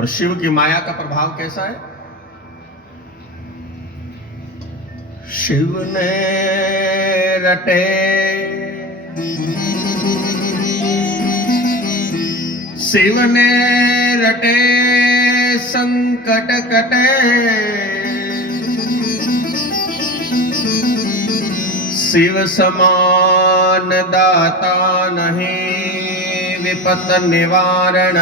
और शिव की माया का प्रभाव कैसा है? शिव ने रटे शिव ने रटे संकट कटे, शिव समान दाता नहीं विपत निवारण।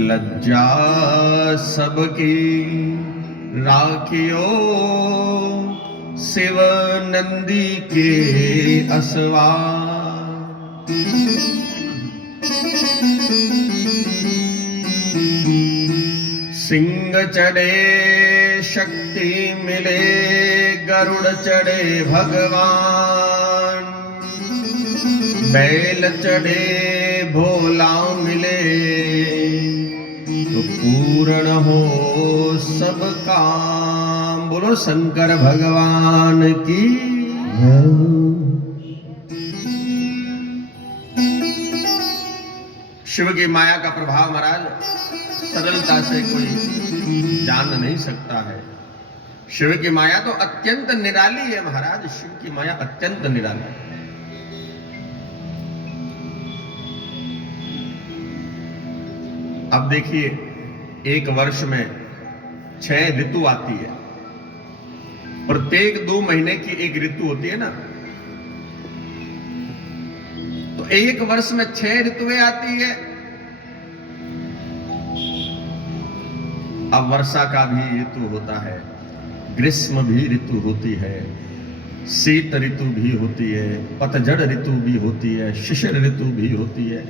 लज्जा सबकी राखियो शिव नंदी के असवा। सिंह चढ़े शक्ति मिले, गरुड़ चढ़े भगवान, बैल चढ़े भोला मिले, तो पूर्ण हो सब काम। बोलो शंकर भगवान की। शिव की माया का प्रभाव महाराज सरलता से कोई जान नहीं सकता है। शिव की माया तो अत्यंत निराली है महाराज, शिव की माया अत्यंत निराली है। अब देखिए, एक वर्ष में 6 ऋतु आती है, प्रत्येक 2 महीने की एक ऋतु होती है ना, तो एक वर्ष में 6 ऋतुएं आती है। अब वर्षा का भी ऋतु होता है, ग्रीष्म भी ऋतु होती है, शीत ऋतु भी होती है, पतझड़ ऋतु भी होती है, शिशिर ऋतु भी होती है।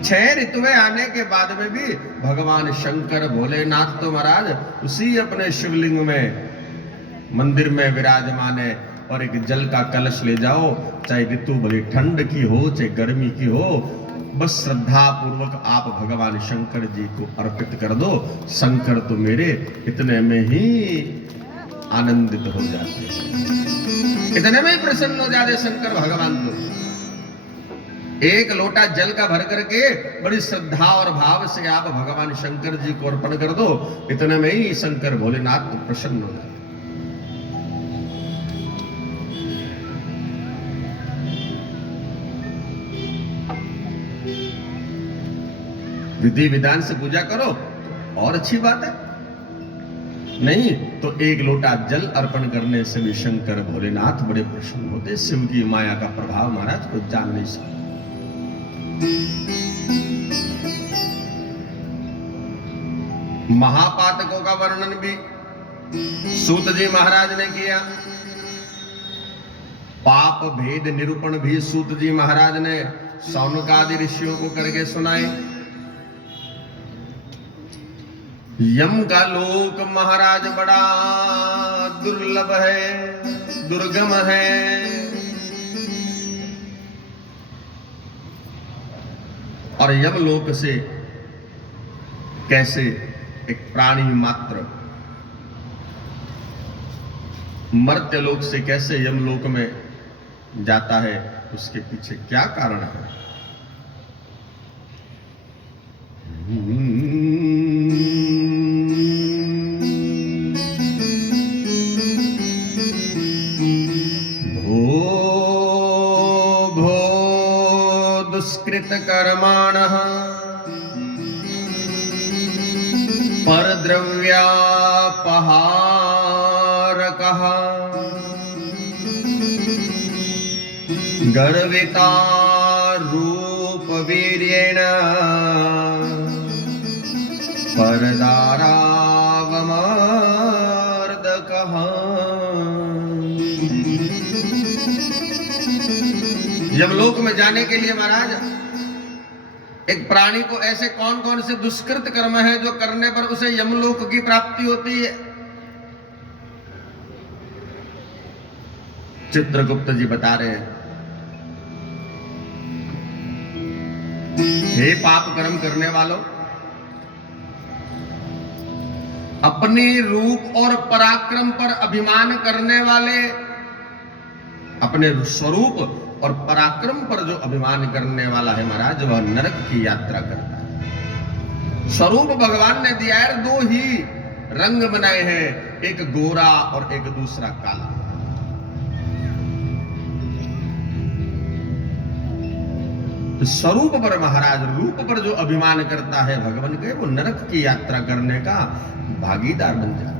6 ऋतुएं आने के बाद में भी भगवान शंकर भोलेनाथ तो महाराज उसी अपने शिवलिंग में मंदिर में विराजमान है। और एक जल का कलश ले जाओ, चाहे ऋतु बड़ी ठंड की हो चाहे गर्मी की हो, बस श्रद्धा पूर्वक आप भगवान शंकर जी को अर्पित कर दो। शंकर तो मेरे इतने में ही आनंदित हो जाते हैं, इतने में ही प्रसन्न हो जाते शंकर भगवान। तो एक लोटा जल का भर करके बड़ी श्रद्धा और भाव से आप भगवान शंकर जी को अर्पण कर दो, इतने में ही शंकर भोलेनाथ प्रसन्न हो जाते। विधि विधान से पूजा करो और अच्छी बात है, नहीं तो एक लोटा जल अर्पण करने से भी शंकर भोलेनाथ बड़े प्रसन्न होते। शिव की माया का प्रभाव महाराज को जान नहीं सकता। महापातकों का वर्णन भी सूत जी महाराज ने किया, पाप भेद निरूपण भी सूत जी महाराज ने शौनकादि ऋषियों को करके सुनाए। यम का लोक महाराज बड़ा दुर्लभ है, दुर्गम है, और यमलोक से कैसे एक प्राणी मात्र मर्त्यलोक से कैसे यमलोक में जाता है, उसके पीछे क्या कारण है? दुष्कृत कर्माणः परद्रव्यापहारकः गर्विता रूपवीर्येण परदारावमर्दकः। यमलोक में जाने के लिए महाराज एक प्राणी को ऐसे कौन कौन से दुष्कृत कर्म है जो करने पर उसे यमलोक की प्राप्ति होती है? चित्रगुप्त जी बता रहे हैं, हे पाप कर्म करने वालों, अपने रूप और पराक्रम पर अभिमान करने वाले, अपने स्वरूप और पराक्रम पर जो अभिमान करने वाला है महाराज, वह नरक की यात्रा करता है। स्वरूप भगवान ने दिया है, दो ही रंग बनाए हैं, एक गोरा और एक दूसरा काला। तो स्वरूप पर महाराज, रूप पर जो अभिमान करता है भगवान के, वो नरक की यात्रा करने का भागीदार बन जाता है।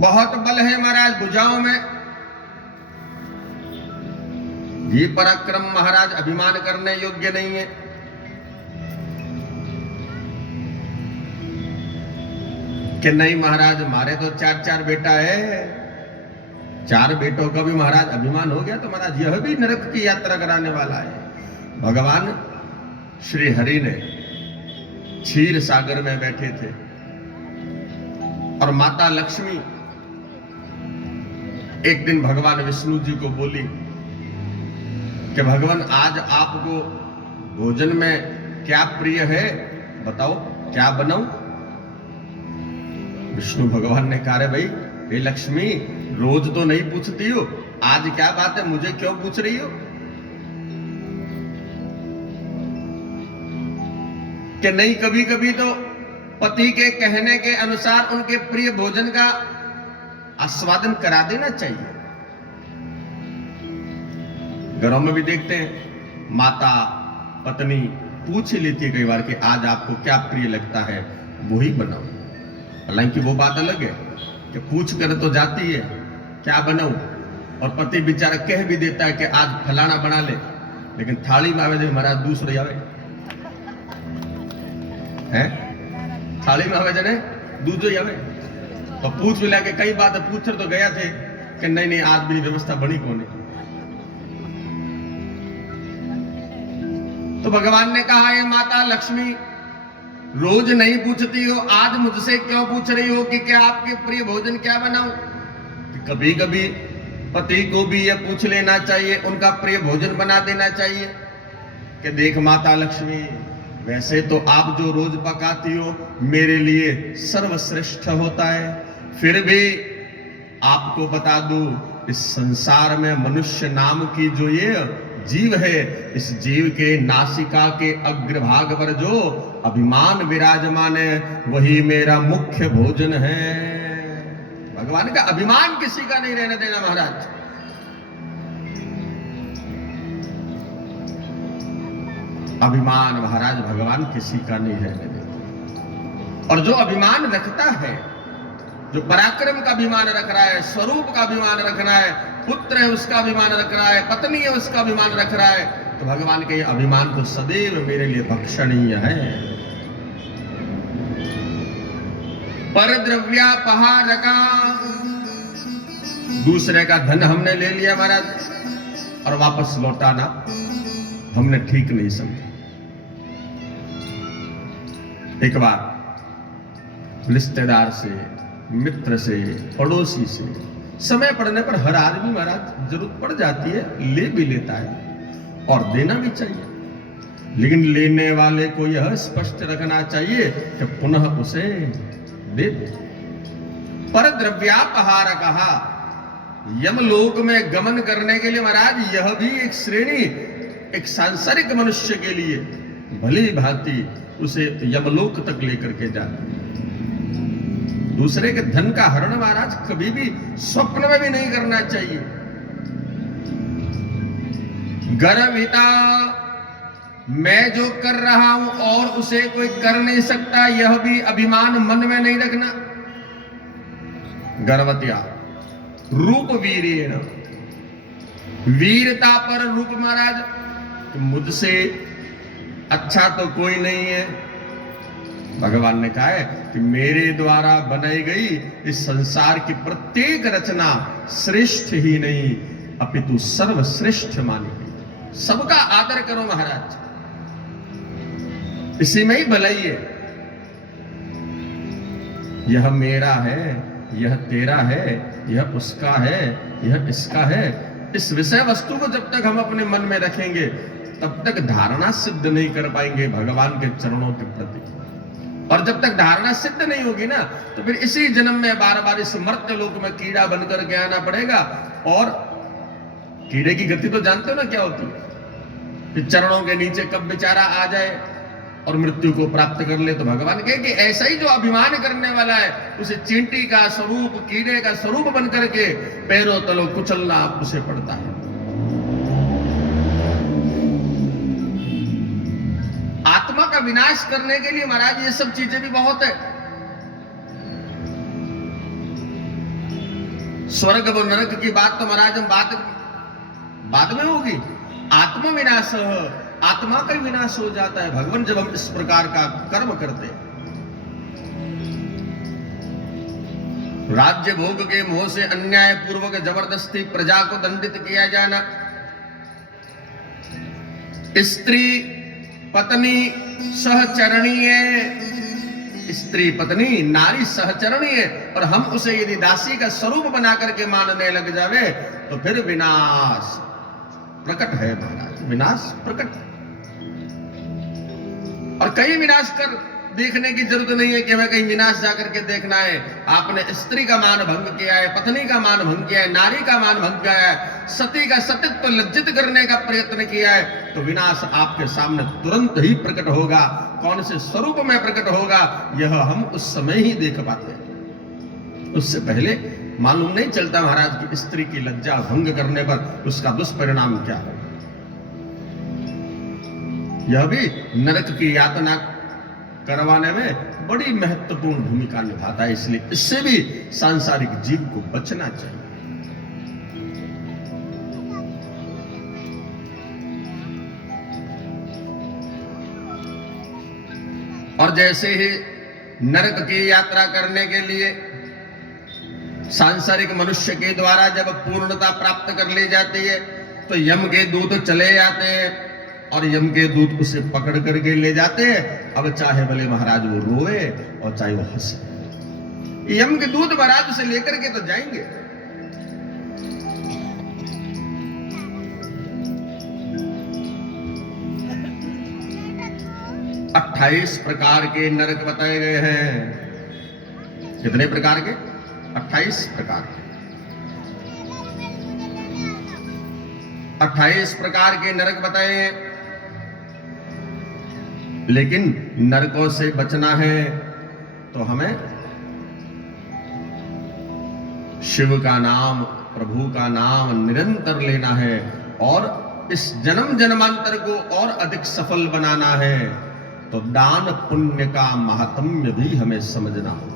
बहुत बल है महाराज भुजाओं में, ये पराक्रम महाराज अभिमान करने योग्य नहीं है। कि नहीं महाराज, हमारे तो 4 बेटा है, 4 बेटों का भी महाराज अभिमान हो गया तो महाराज यह भी नरक की यात्रा कराने वाला है। भगवान श्री हरि ने क्षीर सागर में बैठे थे और माता लक्ष्मी एक दिन भगवान विष्णु जी को बोली कि भगवान आज आपको भोजन में क्या प्रिय है, बताओ क्या बनाऊं। विष्णु भगवान ने कहा, रे भाई हे लक्ष्मी, रोज तो नहीं पूछती हो, आज क्या बात है मुझे क्यों पूछ रही हो। कि नहीं, कभी कभी तो पति के कहने के अनुसार उनके प्रिय भोजन का आस्वादन करा देना चाहिए। घरों में भी देखते हैं, माता पत्नी पूछ लेती है कई बार कि आज आपको क्या प्रिय लगता है, वही बनाओ। हालांकि वो बात अलग है कि पूछ कर तो जाती है क्या बनाऊं, और पति बेचारा कह भी देता है कि आज फलाना बना ले, लेकिन थाली में आवे महाराज दूसरे आवे हैं, थाली में आवे जने दूसरे आवे। तो पूछ मिला के कई बात पूछ तो गया थे कि नहीं नहीं आज भी व्यवस्था बनी कौन है। तो भगवान ने कहा, ये माता लक्ष्मी रोज नहीं पूछती हो, आज मुझसे क्यों पूछ रही हो कि क्या आपके प्रिय भोजन क्या बनाऊं। कभी कभी पति को भी यह पूछ लेना चाहिए, उनका प्रिय भोजन बना देना चाहिए कि देख माता लक्ष्मी, वैसे तो आप जो रोज पकाती हो मेरे लिए सर्वश्रेष्ठ होता है, फिर भी आपको बता दूं, इस संसार में मनुष्य नाम की जो ये जीव है, इस जीव के नासिका के अग्रभाग पर जो अभिमान विराजमान है, वही मेरा मुख्य भोजन है। भगवान का अभिमान किसी का नहीं रहने देना महाराज। अभिमान महाराज भगवान किसी का नहीं रहने देता। और जो अभिमान रखता है, जो पराक्रम का अभिमान रख रहा है, स्वरूप का अभिमान रख रहा है, पुत्र है उसका अभिमान रख रहा है, पत्नी है उसका अभिमान रख रहा है, तो भगवान के अभिमान तो सदैव मेरे लिए भक्षणीय है। पर द्रव्यापहारका, दूसरे का धन हमने ले लिया महाराज और वापस लौटाना हमने ठीक नहीं समझा। एक बार रिश्तेदार से, मित्र से, पड़ोसी से समय पड़ने पर हर आदमी महाराज जरूरत पड़ जाती है, ले भी लेता है और देना भी चाहिए, लेकिन लेने वाले को यह स्पष्ट रखना चाहिए कि पुनः उसे दे दे। पर द्रव्यापहार कहा, यमलोक में गमन करने के लिए महाराज यह भी एक श्रेणी, एक सांसारिक मनुष्य के लिए भली भांति उसे यमलोक तक लेकर के जाना। दूसरे के धन का हरण महाराज कभी भी स्वप्न में भी नहीं करना चाहिए। गर्विता, मैं जो कर रहा हूं और उसे कोई कर नहीं सकता, यह भी अभिमान मन में नहीं रखना। गर्वत्या रूप वीरेण, वीरता पर रूप महाराज, मुझसे अच्छा तो कोई नहीं है। भगवान ने कहा है कि मेरे द्वारा बनाई गई इस संसार की प्रत्येक रचना श्रेष्ठ ही नहीं अपितु सर्वश्रेष्ठ मानी गई। सबका आदर करो महाराज, इसी में ही भलाई है। यह मेरा है, यह तेरा है, यह उसका है, यह इसका है। इस विषय वस्तु को जब तक हम अपने मन में रखेंगे तब तक धारणा सिद्ध नहीं कर पाएंगे भगवान के चरणों के प्रति। और जब तक धारणा सिद्ध नहीं होगी ना, तो फिर इसी जन्म में बार बार इस मर्त्य लोक में कीड़ा बनकर के आना पड़ेगा। और कीड़े की गति तो जानते हो ना क्या होती है, कि चरणों के नीचे कब बेचारा आ जाए और मृत्यु को प्राप्त कर ले। तो भगवान कहे कि ऐसा ही जो अभिमान करने वाला है, उसे चींटी का स्वरूप, कीड़े का स्वरूप बन करके पैरों तलों कुचलना उसे पड़ता है। आत्मा का विनाश करने के लिए महाराज ये सब चीजें भी बहुत है। स्वर्ग व नरक की बात तो महाराज हम बाद में होगी। आत्मा विनाश, आत्मा का विनाश हो जाता है भगवान जब हम इस प्रकार का कर्म करते हैं। राज्य भोग के मोह से अन्याय पूर्वक जबरदस्ती प्रजा को दंडित किया जाना, स्त्री पत्नी सहचरणीय, स्त्री पत्नी नारी सहचरणीय, और हम उसे यदि दासी का स्वरूप बना करके मानने लग जावे तो फिर विनाश प्रकट है महाराज, विनाश प्रकट। और कहीं विनाश कर देखने की जरूरत नहीं है कि हमें कहीं विनाश जाकर के देखना है। आपने स्त्री का मान भंग किया है, पत्नी का मान भंग किया है, नारी का मान भंग किया है, सती का सतीत्व लज्जित करने का प्रयत्न किया है, तो विनाश आपके सामने तुरंत ही प्रकट होगा। कौन से स्वरूप में प्रकट होगा यह हम उस समय ही देख पाते हैं, उससे पहले मालूम नहीं चलता महाराज की स्त्री की लज्जा भंग करने पर उसका दुष्परिणाम क्या है। यह भी नरक की यातना करवाने में बड़ी महत्वपूर्ण भूमिका निभाता है। इसलिए इससे भी सांसारिक जीव को बचना चाहिए। और जैसे ही नरक की यात्रा करने के लिए सांसारिक मनुष्य के द्वारा जब पूर्णता प्राप्त कर ली जाती है, तो यम के दूत चले जाते हैं और यम के दूत उसे पकड़ करके ले जाते हैं। अब चाहे भले महाराज वो रोए और चाहे वो हंसे, यम के दूत महाराज उसे लेकर के तो जाएंगे। अट्ठाईस प्रकार के नरक बताए गए हैं। कितने प्रकार के? 28 प्रकार के। 28 प्रकार के नरक बताए। लेकिन नरकों से बचना है तो हमें शिव का नाम, प्रभु का नाम निरंतर लेना है और इस जन्म जन्मांतर को और अधिक सफल बनाना है। तो दान पुण्य का महात्म्य भी हमें समझना होगा।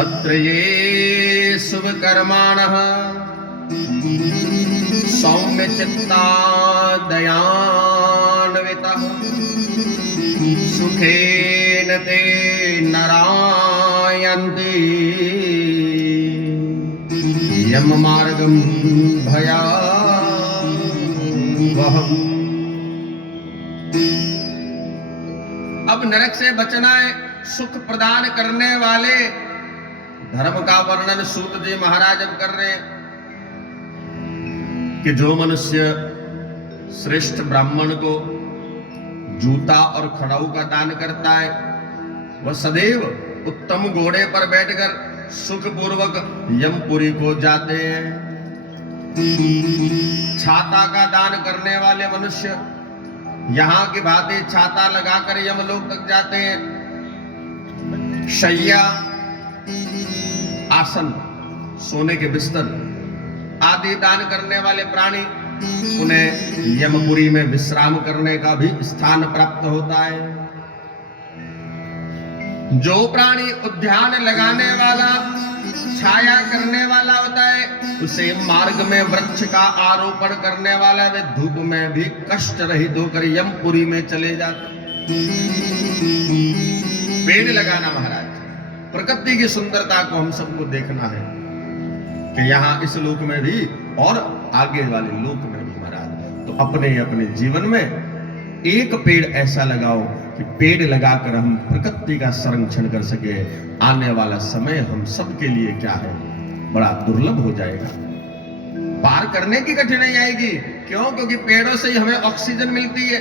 अत्र ये शुभ कर्माणः सौम्य चित्ता दयान्वितः सुखेन ते नरायन्ति यम मार्गम भयावहम्। अब नरक से बचना है। सुख प्रदान करने वाले धर्म का वर्णन सूत जी महाराज अब कर रहे हैं कि जो मनुष्य श्रेष्ठ ब्राह्मण को जूता और खड़ाऊ का दान करता है, वह सदैव उत्तम घोड़े पर बैठकर सुखपूर्वक यमपुरी को जाते हैं। छाता का दान करने वाले मनुष्य यहां की भांति छाता लगाकर यमलोक तक जाते हैं। शैया, आसन, सोने के बिस्तर आदि दान करने वाले प्राणी, उन्हें यमपुरी में विश्राम करने का भी स्थान प्राप्त होता है। जो प्राणी उद्यान लगाने वाला, छाया करने वाला होता है, उसे मार्ग में वृक्ष का आरोपण करने वाला वे धूप में भी कष्ट रहित होकर यमपुरी में चले जाते। पेड़ लगाना महाराज, प्रकृति की सुंदरता को हम सबको देखना है कि यहाँ इस लोक में भी और आगे वाले लोक में भी महाराज। तो अपने अपने जीवन में एक पेड़ ऐसा लगाओ कि पेड़ लगाकर हम प्रकृति का संरक्षण कर सके। आने वाला समय हम सबके लिए क्या है, बड़ा दुर्लभ हो जाएगा, पार करने की कठिनाई आएगी। क्यों? क्योंकि पेड़ों से ही हमें ऑक्सीजन मिलती है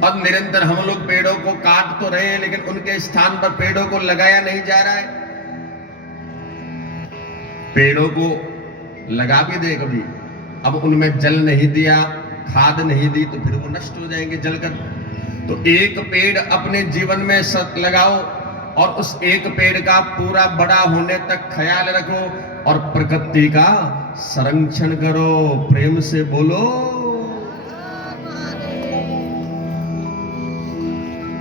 और निरंतर हम लोग पेड़ों को काट तो रहे हैं, लेकिन उनके स्थान पर पेड़ों को लगाया नहीं जा रहा है। पेड़ों को लगा भी दे कभी, अब उनमें जल नहीं दिया, खाद नहीं दी, तो फिर वो नष्ट हो जाएंगे जलकर। तो एक पेड़ अपने जीवन में लगाओ और उस एक पेड़ का पूरा बड़ा होने तक ख्याल रखो और प्रकृति का संरक्षण करो। प्रेम से बोलो।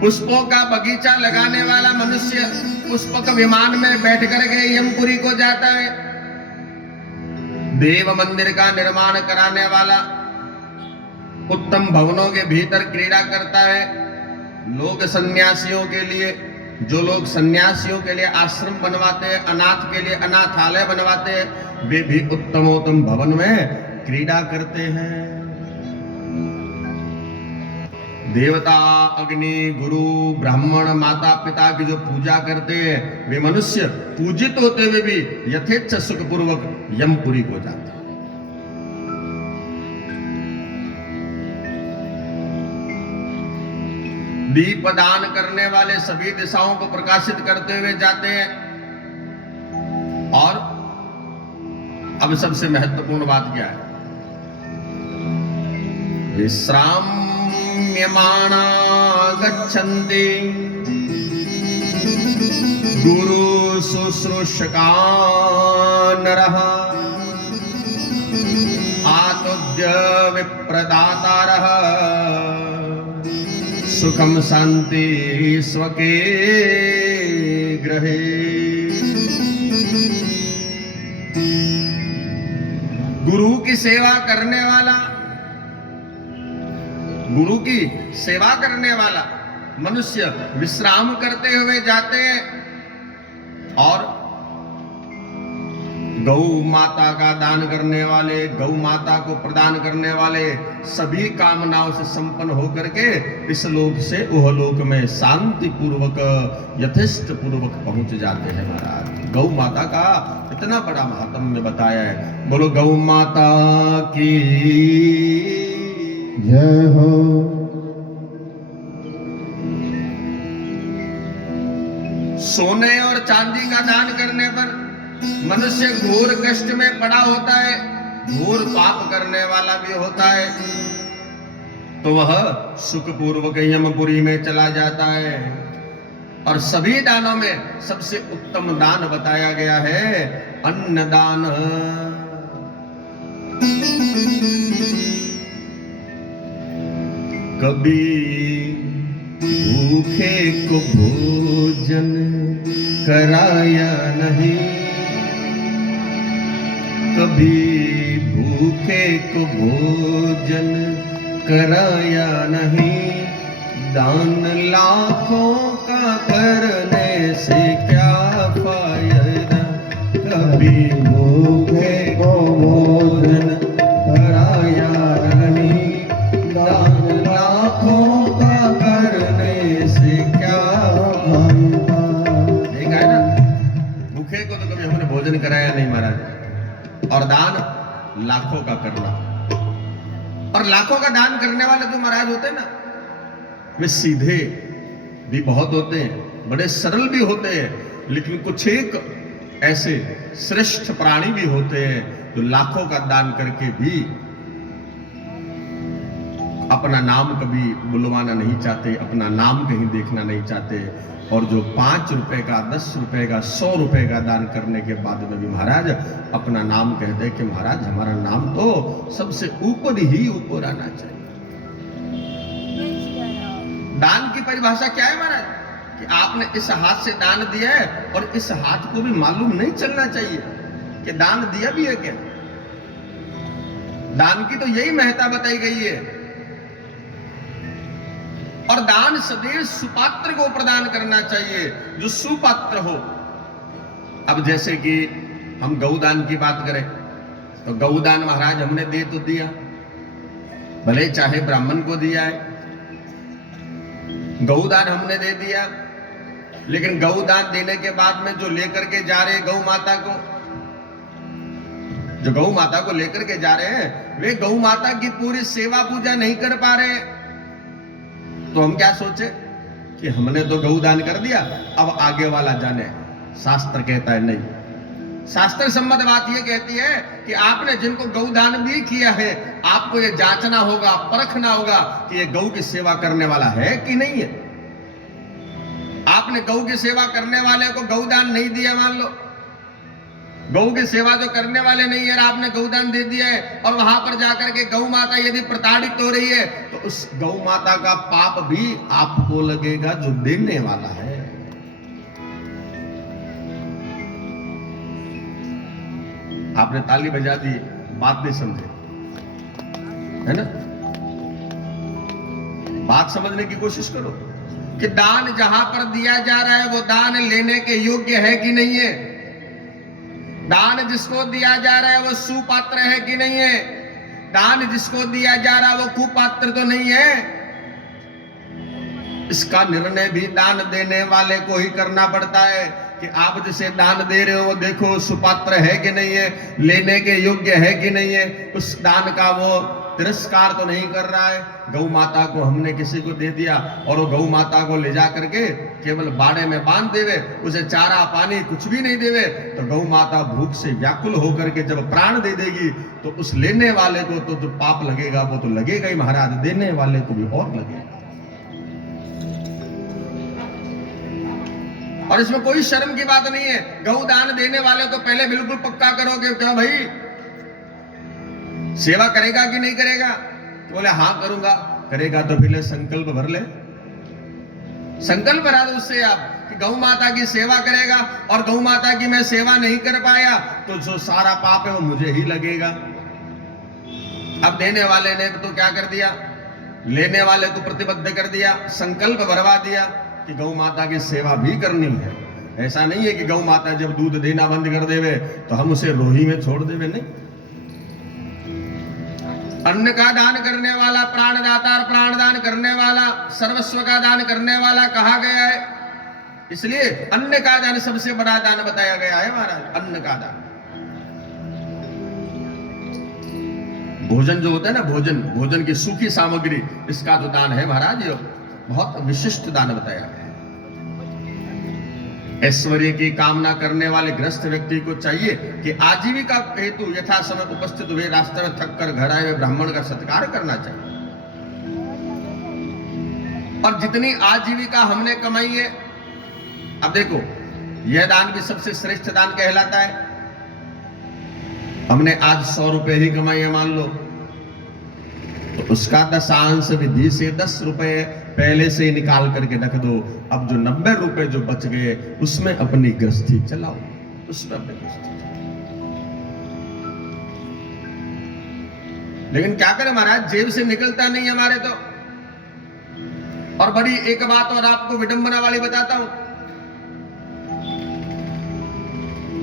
पुष्पों का बगीचा लगाने वाला मनुष्य पुष्पक विमान में बैठ करके यमपुरी को जाता है। देव मंदिर का निर्माण कराने वाला उत्तम भवनों के भीतर क्रीड़ा करता है। लोग सन्यासियों के लिए, जो लोग सन्यासियों के लिए आश्रम बनवाते हैं, अनाथ के लिए अनाथालय बनवाते हैं, वे भी उत्तमोत्तम भवन में क्रीड़ा करते हैं। देवता, अग्नि, गुरु, ब्राह्मण, माता पिता की जो पूजा करते हैं, वे मनुष्य पूजित होते हुए भी यथेच्छ सुखपूर्वक यमपुरी को जाते हैं। दीप दान करने वाले सभी दिशाओं को प्रकाशित करते हुए जाते हैं। और अब सबसे महत्वपूर्ण बात क्या है? विश्राम्यमाणा गच्छन्ति गुरु शुश्रूषका नरः आतुद्य विप्रदातारः सुखम शांति स्वके ग्रहे। गुरु की सेवा करने वाला, गुरु की सेवा करने वाला मनुष्य विश्राम करते हुए जाते हैं और गौ माता का दान करने वाले, गौ माता को प्रदान करने वाले सभी कामनाओं से संपन्न होकर के इस लोक से उह लोक में शांति पूर्वक यथेष्ट पूर्वक पहुंच जाते हैं। महाराज, गौ माता का इतना बड़ा महात्म्य बताया है। बोलो गौ माता की जय हो। सोने और चांदी का दान करने पर मनुष्य घोर कष्ट में पड़ा होता है, घोर पाप करने वाला भी होता है, तो वह सुखपूर्वक यमपुरी में चला जाता है। और सभी दानों में सबसे उत्तम दान बताया गया है अन्नदान। कभी भूखे को भोजन कराया नहीं, कभी भूखे को भोजन कराया नहीं, दान लाखों का करने से क्या फायदा, कभी भूखे को भोजन कराया नहीं, दान लाखों का करने से क्या फायदा। देखा है ना, भूखे को तो कभी हमने भोजन कराया नहीं महाराज, और दान लाखों का करना। और लाखों का दान करने वाले जो महाराज होते हैं ना, वे सीधे भी बहुत होते हैं, बड़े सरल भी होते हैं, लेकिन कुछ एक ऐसे श्रेष्ठ प्राणी भी होते हैं जो लाखों का दान करके भी अपना नाम कभी बुलवाना नहीं चाहते, अपना नाम कहीं देखना नहीं चाहते। और जो 5 रुपए का, 10 रुपए का, 100 रुपए का दान करने के बाद में भी महाराज अपना नाम कहते हैं कि महाराज हमारा नाम तो सबसे ऊपर ही ऊपर आना चाहिए। दान की परिभाषा क्या है महाराज? कि आपने इस हाथ से दान दिया है और इस हाथ को भी मालूम नहीं चलना चाहिए कि दान दिया भी है क्या। दान की तो यही महत्ता बताई गई है। और दान सदैव सुपात्र को प्रदान करना चाहिए, जो सुपात्र हो। अब जैसे कि हम गौदान की बात करें तो गौदान महाराज हमने दे तो दिया, भले चाहे ब्राह्मण को दिया है, गौदान हमने दे दिया, लेकिन गौदान देने के बाद में जो लेकर के जा रहे गौ माता को, जो गौ माता को लेकर के जा रहे हैं, वे गौ माता की पूरी सेवा पूजा नहीं कर पा रहे। तो हम क्या सोचे कि हमने तो गौदान कर दिया, अब आगे वाला जाने। शास्त्र कहता है नहीं, शास्त्र सम्मत बात यह कहती है कि आपने जिनको गौदान भी किया है, आपको यह जांचना होगा, परखना होगा कि यह गौ की सेवा करने वाला है कि नहीं है। आपने गौ की सेवा करने वाले को गौदान नहीं दिया, मान लो गौ की सेवा जो करने वाले नहीं है, आपने गौदान दे दिया है, और वहां पर जाकर के गौ माता यदि प्रताड़ित हो रही है, तो उस गौ माता का पाप भी आपको लगेगा जो देने वाला है। आपने ताली बजा दी, बात नहीं समझे, है ना? बात समझने की कोशिश करो कि दान जहां पर दिया जा रहा है वो दान लेने के योग्य है कि नहीं है। दान जिसको दिया जा रहा है वो सुपात्र है कि नहीं है। दान जिसको दिया जा रहा है वो कुपात्र तो नहीं है। इसका निर्णय भी दान देने वाले को ही करना पड़ता है कि आप जिसे दान दे रहे हो देखो सुपात्र है कि नहीं है, लेने के योग्य है कि नहीं है। उस दान का वो तिरस्कार तो नहीं कर रहा है। गौ माता को हमने किसी को दे दिया और वो गौ माता को ले जा करके केवल बाड़े में बांध देवे, उसे चारा पानी कुछ भी नहीं देवे, तो गौ माता भूख से व्याकुल होकर के जब प्राण दे देगी तो उस लेने वाले को तो जो पाप लगेगा वो तो लगेगा ही महाराज, देने वाले को भी और लगेगा। और इसमें कोई शर्म की बात नहीं है। गौ दान देने वाले को पहले बिल्कुल पक्का करोगे क्या भाई सेवा करेगा कि नहीं करेगा? तो बोले हाँ करूंगा। करेगा तो फिर संकल्प भर ले, संकल्प भरा दो उससे आप कि गौ माता की सेवा करेगा, और गौ माता की मैं सेवा नहीं कर पाया तो जो सारा पाप है वो मुझे ही लगेगा। अब देने वाले ने तो क्या कर दिया, लेने वाले को प्रतिबद्ध कर दिया, संकल्प भरवा दिया कि गौ माता की सेवा भी करनी है। ऐसा नहीं है कि गौ माता जब दूध देना बंद कर देवे तो हम उसे रोही में छोड़ देवे, नहीं। अन्न का दान करने वाला प्राणदाता, और प्राणदान करने वाला सर्वस्व का दान करने वाला कहा गया है। इसलिए अन्न का दान सबसे बड़ा दान बताया गया है महाराज। अन्न का दान, भोजन जो होता है ना, भोजन, भोजन की सूखी सामग्री, इसका जो दान है महाराज ये बहुत विशिष्ट दान बताया गया है। ऐश्वर्य की कामना करने वाले ग्रस्त व्यक्ति को चाहिए कि आजीविका हेतु यथा समय उपस्थित हुए रास्ते में थक कर घर आए हुए ब्राह्मण का सत्कार करना चाहिए। और जितनी आजीविका हमने कमाई है, अब देखो यह दान भी सबसे श्रेष्ठ दान कहलाता है। हमने आज 100 रुपए ही कमाई है मान लो, तो उसका दशांश विधि से 10 रुपए पहले से ही निकाल करके रख दो। अब जो 90 रुपए जो बच गए उसमें अपनी गृहस्थी चलाओ, उसमें अपनी गृहस्थी। लेकिन क्या करें महाराज, जेब से निकलता नहीं हमारे तो। और बड़ी एक बात और आपको विडंबना वाली बताता हूं,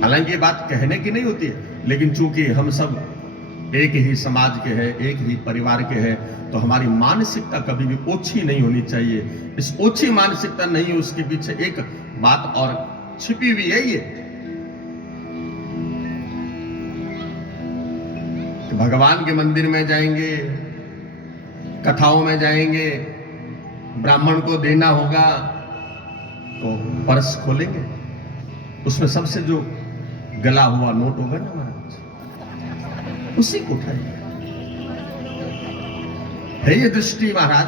हालांकि ये बात कहने की नहीं होती है, लेकिन चूंकि हम सब एक ही समाज के हैं, एक ही परिवार के हैं, तो हमारी मानसिकता कभी भी ओछी नहीं होनी चाहिए। इस ओछी मानसिकता नहीं, उसके पीछे एक बात और छिपी हुई है ये कि भगवान के मंदिर में जाएंगे, कथाओं में जाएंगे, ब्राह्मण को देना होगा तो पर्स खोलेंगे, उसमें सबसे जो गला हुआ नोट होगा ना महाराज, उसी को उठाइए। है ये दृष्टि महाराज,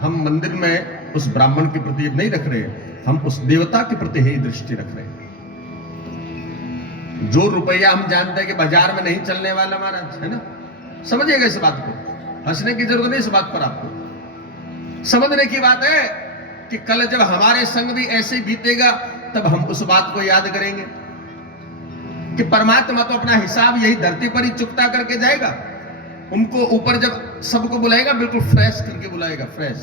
हम मंदिर में उस ब्राह्मण के प्रति नहीं रख रहे, हम उस देवता के प्रति ही दृष्टि रख रहे हैं। जो रुपया हम जानते हैं कि बाजार में नहीं चलने वाला महाराज, है ना, समझिएगा इस बात को। हंसने की जरूरत नहीं इस बात पर, आपको समझने की बात है कि कल जब हमारे संग भी ऐसे बीतेगा तब हम उस बात को याद करेंगे कि परमात्मा तो अपना हिसाब यही धरती पर ही चुकता करके जाएगा। उनको ऊपर जब सबको बुलाएगा बिल्कुल फ्रेश करके बुलाएगा, फ्रेश।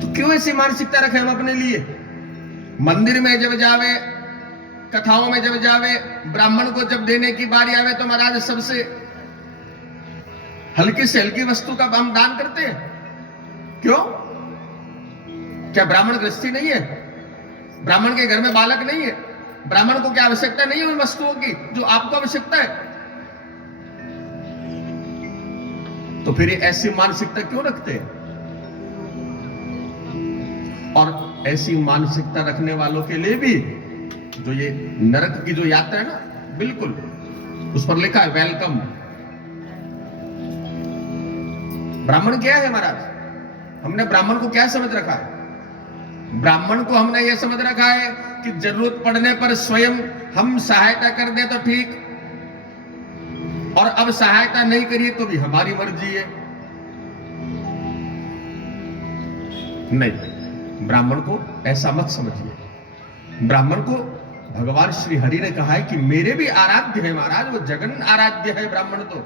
तो क्यों ऐसी मानसिकता रखें हम अपने लिए? मंदिर में जब जावे, कथाओं में जब जावे, ब्राह्मण को जब देने की बारी आवे तो महाराज सबसे हल्की से हल्की वस्तु का हम दान करते हैं। क्यों? क्या ब्राह्मण गृहस्थी नहीं है? ब्राह्मण के घर में बालक नहीं है? ब्राह्मण को क्या आवश्यकता नहीं है उन वस्तुओं की जो आपको आवश्यकता है? तो फिर ऐसी मानसिकता क्यों रखते हैं? और ऐसी मानसिकता रखने वालों के लिए भी जो ये नरक की जो यात्रा है ना, बिल्कुल उस पर लिखा है वेलकम। ब्राह्मण क्या है महाराज? हमने ब्राह्मण को क्या समझ रखा है? ब्राह्मण को हमने यह समझ रखा है कि जरूरत पड़ने पर स्वयं हम सहायता कर दे तो ठीक, और अब सहायता नहीं करिए तो भी हमारी मर्जी है। नहीं, ब्राह्मण को ऐसा मत समझिए। ब्राह्मण को भगवान श्री हरि ने कहा है कि मेरे भी आराध्य है महाराज, वो जगन आराध्य है ब्राह्मण तो।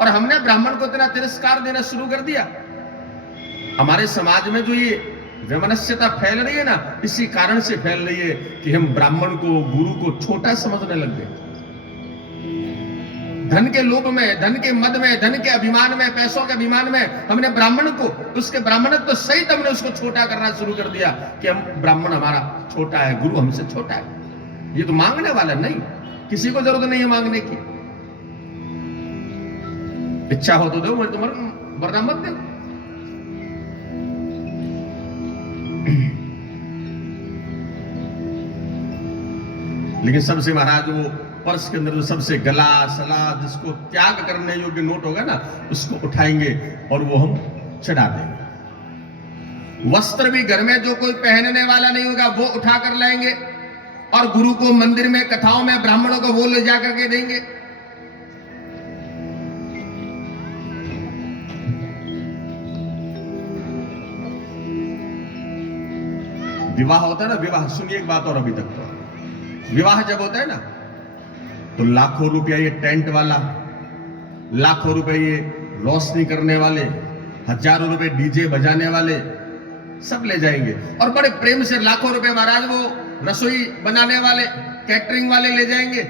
और हमने ब्राह्मण को इतना तिरस्कार देना शुरू कर दिया। हमारे समाज में जो ये वैमनस्यता फैल रही है ना, इसी कारण से फैल रही है कि हम ब्राह्मण को, गुरु को छोटा समझने लग गए। धन के लोभ में, धन के मद में, धन के अभिमान में, पैसों के अभिमान में हमने ब्राह्मण को, उसके ब्राह्मणत्व सहित हमने उसको छोटा करना शुरू कर दिया कि हम ब्राह्मण हमारा छोटा है, गुरु हमसे छोटा है। ये तो मांगने वाला नहीं, किसी को जरूरत नहीं है मांगने की। इच्छा हो तो दो, मैं तुम्हारा वरना मत दो। लेकिन सबसे महाराज वो पर्स के अंदर जो सबसे गला सला जिसको त्याग करने योग्य नोट होगा ना, उसको उठाएंगे और वो हम चढ़ा देंगे। वस्त्र भी घर में जो कोई पहनने वाला नहीं होगा वो उठा कर लाएंगे, और गुरु को मंदिर में, कथाओं में, ब्राह्मणों को वो ले जाकर के देंगे। विवाह होता है ना, विवाह, सुनिए एक बात और, अभी तक तो विवाह जब होता है ना तो लाखों रुपया ये टेंट वाला, लाखों रुपए ये रोशनी करने वाले, हजारों रुपए डीजे बजाने वाले सब ले जाएंगे, और बड़े प्रेम से लाखों रुपए महाराज वो रसोई बनाने वाले, कैटरिंग वाले ले जाएंगे।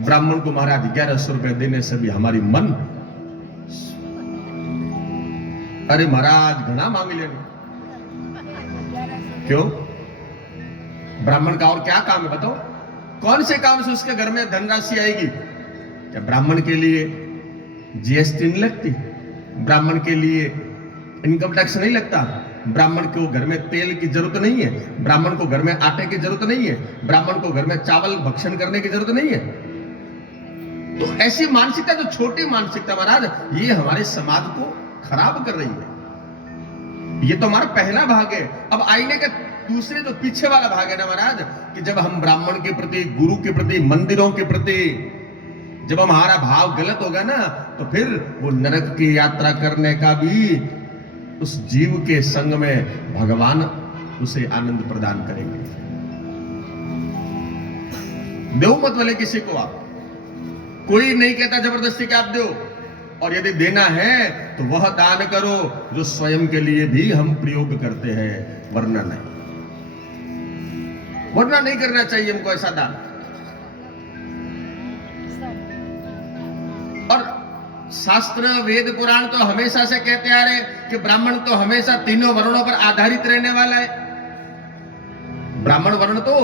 ब्राह्मण को महाराज 1100 रुपए देने से भी हमारी मन, अरे महाराज घना मांग लेने। क्यों? ब्राह्मण का और क्या काम है बताओ? कौन से काम से उसके घर में धनराशि आएगी? क्या ब्राह्मण के लिए जीएसटी नहीं लगती? ब्राह्मण के लिए इनकम टैक्स नहीं लगता? ब्राह्मण को घर में तेल की जरूरत नहीं है? ब्राह्मण को घर में आटे की जरूरत नहीं है? ब्राह्मण को घर में चावल भक्षण करने की जरूरत नहीं है? तो ऐसी मानसिकता, जो छोटी मानसिकता महाराज, ये हमारे समाज को खराब कर रही है। ये तो हमारा पहला भाग है। अब आईने के दूसरे जो पीछे वाला भाग है ना महाराज, कि जब हम ब्राह्मण के प्रति, गुरु के प्रति, मंदिरों के प्रति जब हमारा भाव गलत होगा ना, तो फिर वो नरक की यात्रा करने का भी उस जीव के संग में भगवान उसे आनंद प्रदान करेंगे। दो मत वाले किसी को आप, कोई नहीं कहता जबरदस्ती कि आप दो, और यदि देना है तो वह दान करो जो स्वयं के लिए भी हम प्रयोग करते हैं, वरना नहीं, वरना नहीं करना चाहिए हमको ऐसा दान। और शास्त्र, वेद, पुराण तो हमेशा से कहते आ रहे कि ब्राह्मण तो हमेशा तीनों वर्णों पर आधारित रहने वाला है। ब्राह्मण वर्ण तो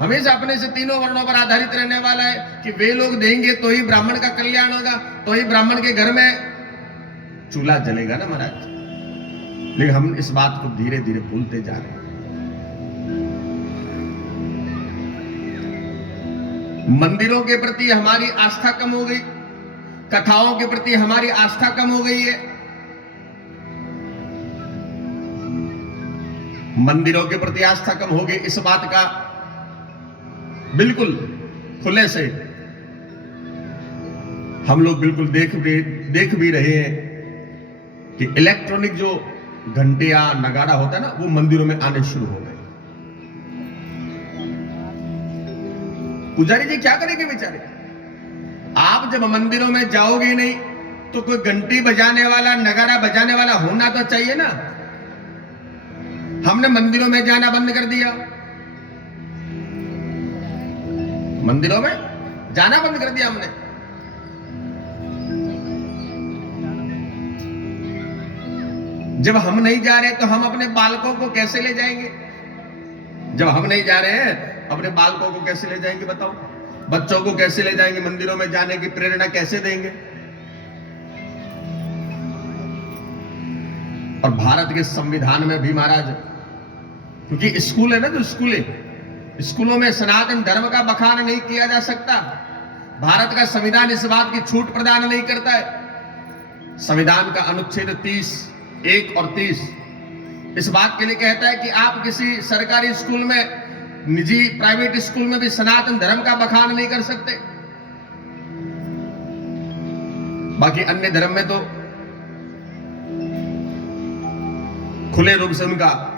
हमेशा अपने से तीनों वर्णों पर आधारित रहने वाला है कि वे लोग देंगे तो हीब्राह्मण का कल्याण होगा, तो ही ब्राह्मण के घर में चूल्हा जलेगा ना महाराज। लेकिन हम इस बात को धीरे धीरे भूलते जा रहे हैं। मंदिरों के प्रति हमारी आस्था कम हो गई, कथाओं के प्रति हमारी आस्था कम हो गई है। मंदिरों के प्रति आस्था कम हो गई, इस बात का बिल्कुल खुले से हम लोग बिल्कुल देख भी रहे हैं कि इलेक्ट्रॉनिक जो घंटियां, नगाड़ा होता है ना, वो मंदिरों में आने शुरू हो गए। पुजारी जी क्या करेंगे बेचारे? आप जब मंदिरों में जाओगे ही नहीं तो कोई घंटी बजाने वाला, नगाड़ा बजाने वाला होना तो चाहिए ना। हमने मंदिरों में जाना बंद कर दिया, मंदिरों में जाना बंद कर दिया हमने। जब हम नहीं जा रहे तो हम अपने बालकों को कैसे ले जाएंगे? जब हम नहीं जा रहे हैं अपने बालकों को कैसे ले जाएंगे बताओ? बच्चों को कैसे ले जाएंगे? मंदिरों में जाने की प्रेरणा कैसे देंगे? और भारत के संविधान में भी महाराज, क्योंकि स्कूल है ना, जो स्कूलों में सनातन धर्म का बखान नहीं किया जा सकता। भारत का संविधान इस बात की छूट प्रदान नहीं करता है। संविधान का अनुच्छेद 30(1) और 30 इस बात के लिए कहता है कि आप किसी सरकारी स्कूल में, निजी प्राइवेट स्कूल में भी सनातन धर्म का बखान नहीं कर सकते। बाकी अन्य धर्म में तो खुले रूप से उनका,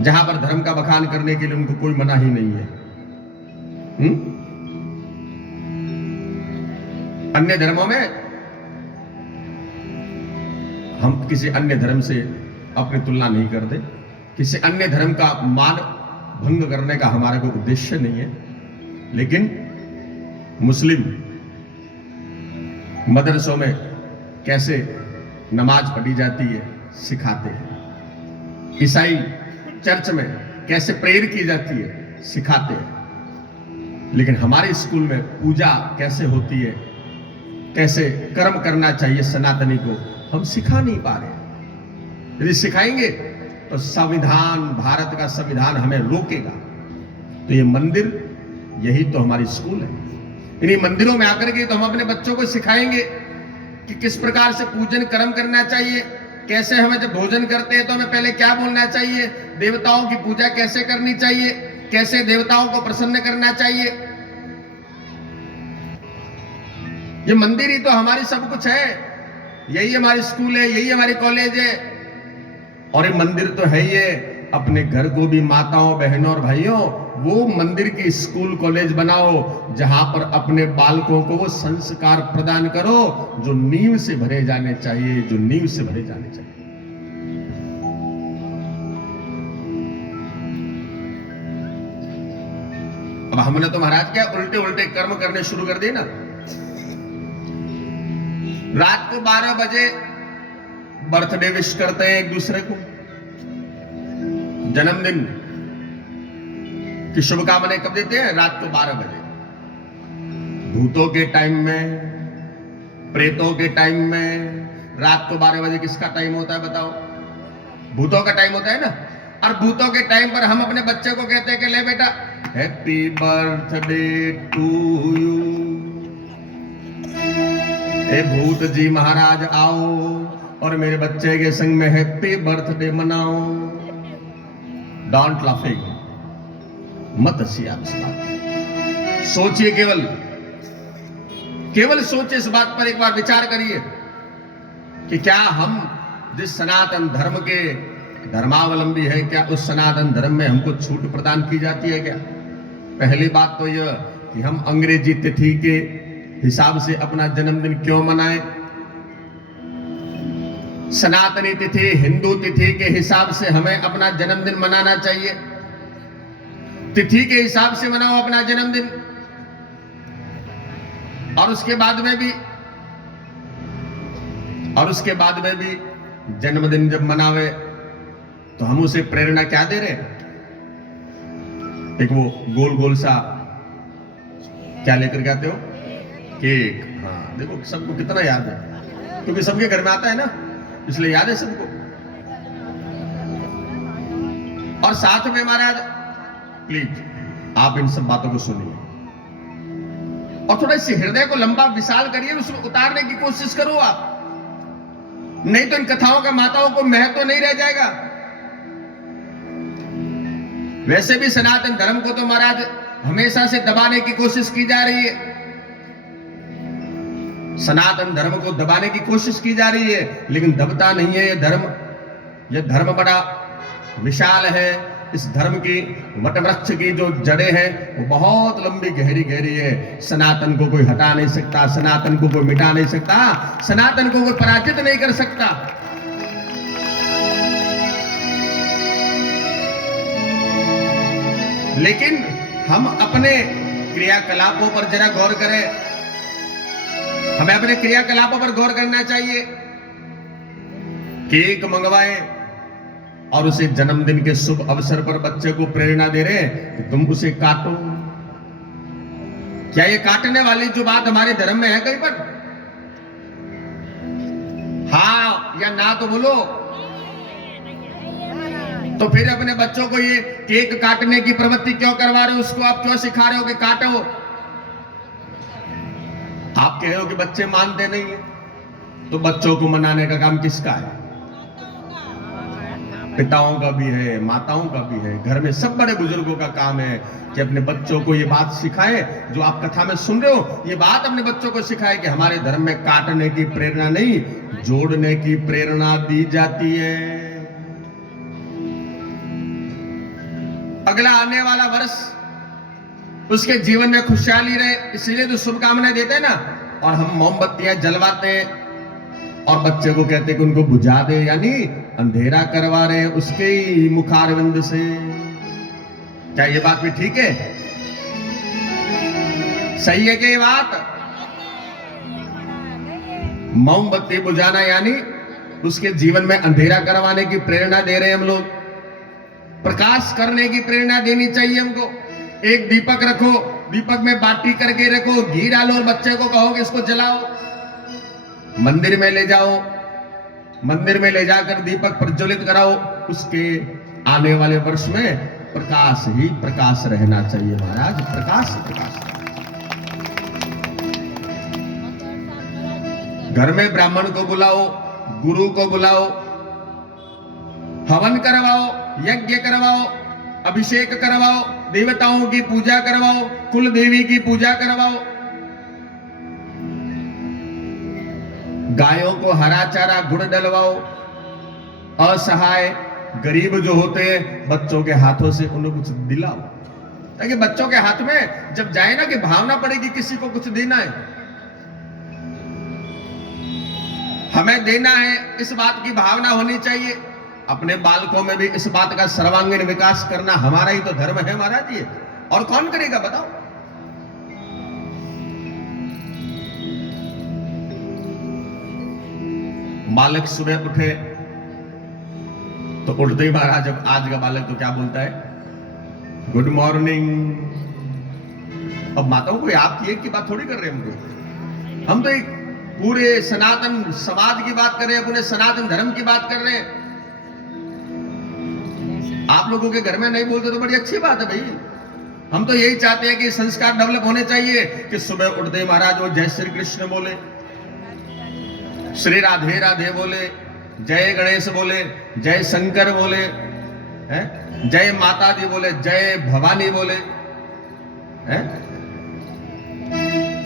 जहां पर धर्म का बखान करने के लिए उनको कोई मना ही नहीं है। अन्य धर्मों में हम किसी अन्य धर्म से अपनी तुलना नहीं करते। किसी अन्य धर्म का मान भंग करने का हमारा कोई उद्देश्य नहीं है। लेकिन मुस्लिम मदरसों में कैसे नमाज पढ़ी जाती है सिखाते हैं। ईसाई चर्च में कैसे प्रेयर की जाती है सिखाते हैं। लेकिन हमारे स्कूल में पूजा कैसे होती है, कैसे कर्म करना चाहिए सनातनी को, हम सिखा नहीं पा रहे। यदि सिखाएंगे तो संविधान, भारत का संविधान हमें रोकेगा। तो ये मंदिर, यही तो हमारी स्कूल है। इन्हीं मंदिरों में आकर के तो हम अपने बच्चों को सिखाएंगे कि किस प्रकार से पूजन कर्म करना चाहिए, कैसे हमें जब भोजन करते हैं तो हमें पहले क्या बोलना चाहिए, देवताओं की पूजा कैसे करनी चाहिए, कैसे देवताओं को प्रसन्न करना चाहिए। ये मंदिर ही तो हमारी सब कुछ है, यही हमारी स्कूल है, यही हमारी कॉलेज है। और ये मंदिर तो है ही है। अपने घर को भी माताओं, बहनों और भाइयों, वो मंदिर की स्कूल कॉलेज बनाओ जहां पर अपने बालकों को वो संस्कार प्रदान करो जो नींव से भरे जाने चाहिए, जो नींव से भरे जाने चाहिए। अब हमने तो महाराज क्या उल्टे उल्टे कर्म करने शुरू कर दिए ना। रात को 12 बजे बर्थडे विश करते हैं एक दूसरे को, जन्मदिन की शुभकामनाएं कब देते हैं? रात को 12 बजे। भूतों के टाइम में, प्रेतों के टाइम में रात को 12 बजे किसका टाइम होता है बताओ? भूतों का टाइम होता है ना। और भूतों के टाइम पर हम अपने बच्चे को कहते हैं कि ले बेटा, हैप्पी बर्थडे टू यू, ए भूत जी महाराज आओ और मेरे बच्चे के संग में हैप्पी बर्थडे मनाओ। डोंट लाफिंग, मत हंसिए आप इस बात। सोचिए, केवल सोचिए इस बात पर, एक बार विचार करिए कि क्या हम जिस सनातन धर्म के धर्मावलंबी है, क्या उस सनातन धर्म में हमको छूट प्रदान की जाती है क्या? पहली बात तो यह कि हम अंग्रेजी तिथि के हिसाब से अपना जन्मदिन क्यों मनाएं? सनातनी तिथि, हिंदू तिथि के हिसाब से हमें अपना जन्मदिन मनाना चाहिए। तिथि के हिसाब से मनाओ अपना जन्मदिन। और उसके बाद में भी जन्मदिन जब मनावे तो हम उसे प्रेरणा क्या दे रहे हैं? एक वो गोल गोल सा क्या लेकर के आते हो? केक। हाँ देखो सबको कितना याद है, क्योंकि सबके घर में आता है ना, इसलिए याद है सबको। और साथ में महाराज प्लीज आप इन सब बातों को सुनिए और थोड़ा इस हृदय को लंबा विशाल करिए, उसको उतारने की कोशिश करो आप। नहीं तो इन कथाओं का माताओं को महत्व नहीं रह जाएगा। वैसे भी सनातन धर्म को तो महाराज हमेशा से दबाने की कोशिश की जा रही है। सनातन धर्म को दबाने की कोशिश की जा रही है, लेकिन दबता नहीं है यह धर्म बड़ा विशाल है। इस धर्म की वटवृक्ष की जो जड़ें हैं वो बहुत लंबी गहरी गहरी है। सनातन को कोई हटा नहीं सकता, सनातन को कोई मिटा नहीं सकता, सनातन को कोई पराजित नहीं कर सकता। लेकिन हम अपने क्रियाकलापों पर जरा गौर करें। हमें अपने क्रियाकलापों पर गौर करना चाहिए। केक मंगवाए और उसे जन्मदिन के शुभ अवसर पर बच्चे को प्रेरणा दे रहे हैं कि तुम उसे काटो। क्या ये काटने वाली जो बात हमारे धर्म में है कहीं पर? हाँ या ना तो बोलो। तो फिर अपने बच्चों को ये केक काटने की प्रवृत्ति क्यों करवा रहे हो? उसको आप क्यों सिखा रहे हो कि काटो? आप कह रहे हो कि बच्चे मानते नहीं है, तो बच्चों को मनाने का काम किसका है? पिताओं का भी है, माताओं का भी है, घर में सब बड़े बुजुर्गों का काम है कि अपने बच्चों को ये बात सिखाए। जो आप कथा में सुन रहे हो, ये बात अपने बच्चों को सिखाए कि हमारे धर्म में काटने की प्रेरणा नहीं, जोड़ने की प्रेरणा दी जाती है। अगला आने वाला वर्ष उसके जीवन में खुशहाली रहे, इसीलिए तो शुभकामनाएं देते हैं ना। और हम मोमबत्तियां जलवाते हैं और बच्चे को कहते हैं कि उनको बुझा दे, यानी अंधेरा करवा रहे हैं उसके ही मुखारविंद से। क्या ये बात भी ठीक है? सही है क्या ये बात? मोमबत्ती बुझाना यानी उसके जीवन में अंधेरा करवाने की प्रेरणा दे रहे हैं हम लोग। प्रकाश करने की प्रेरणा देनी चाहिए हमको। एक दीपक रखो, दीपक में बाटी करके रखो, घी डालो और बच्चे को कहो कि इसको जलाओ। मंदिर में ले जाओ, मंदिर में ले जाकर दीपक प्रज्वलित कराओ। उसके आने वाले वर्ष में प्रकाश ही प्रकाश रहना चाहिए महाराज, प्रकाश ही प्रकाश। घर में ब्राह्मण को बुलाओ, गुरु को बुलाओ, हवन करवाओ, यज्ञ करवाओ, अभिषेक करवाओ, देवताओं की पूजा करवाओ, कुल देवी की पूजा करवाओ। गायों को हरा चारा गुड़ डलवाओ। असहाय गरीब जो होते हैं बच्चों के हाथों से उन्हें कुछ दिलाओ, ताकि बच्चों के हाथ में जब जाए ना कि भावना पड़ेगी किसी को कुछ देना है, हमें देना है, इस बात की भावना होनी चाहिए। अपने बालकों में भी इस बात का सर्वांगीण विकास करना हमारा ही तो धर्म है महाराज। ये और कौन करेगा बताओ? बालक सुबह उठे तो उठते ही महाराज, जब आज का बालक तो क्या बोलता है? Good morning. अब माताओं को आप एक की बात थोड़ी कर रहे हैं, हम तो एक पूरे सनातन समाज की बात कर रहे हैं, अपने सनातन धर्म की बात कर रहे हैं। आप लोगों के घर में नहीं बोलते तो बड़ी अच्छी बात है भाई। हम तो यही चाहते हैं कि संस्कार डेवलप होने चाहिए कि सुबह उठते महाराज वो जय श्री कृष्ण बोले, श्री राधे राधे बोले, जय गणेश बोले, जय शंकर बोले, हैं, जय माता दी बोले, जय भवानी बोले, हैं।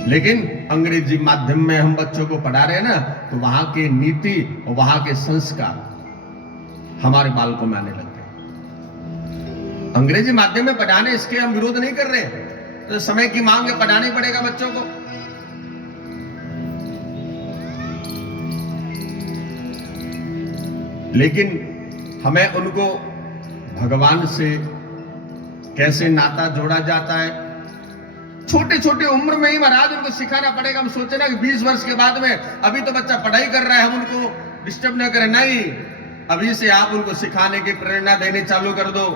लेकिन अंग्रेजी माध्यम में हम बच्चों को पढ़ा रहे हैं ना, तो वहां की नीति और वहां के संस्कार हमारे बालकों में आने लगते हैं। अंग्रेजी माध्यम में पढ़ाने, इसके हम विरोध नहीं कर रहे, तो समय की मांग है, पढ़ाना ही पड़ेगा बच्चों को। लेकिन हमें उनको भगवान से कैसे नाता जोड़ा जाता है, छोटे छोटे उम्र में ही महाराज उनको सिखाना पड़ेगा। हम सोचे ना कि 20 वर्ष के बाद में, अभी तो बच्चा पढ़ाई कर रहा है, हम उनको डिस्टर्ब न करें, नहीं, अभी से आप उनको सिखाने की प्रेरणा देनी चालू कर दो।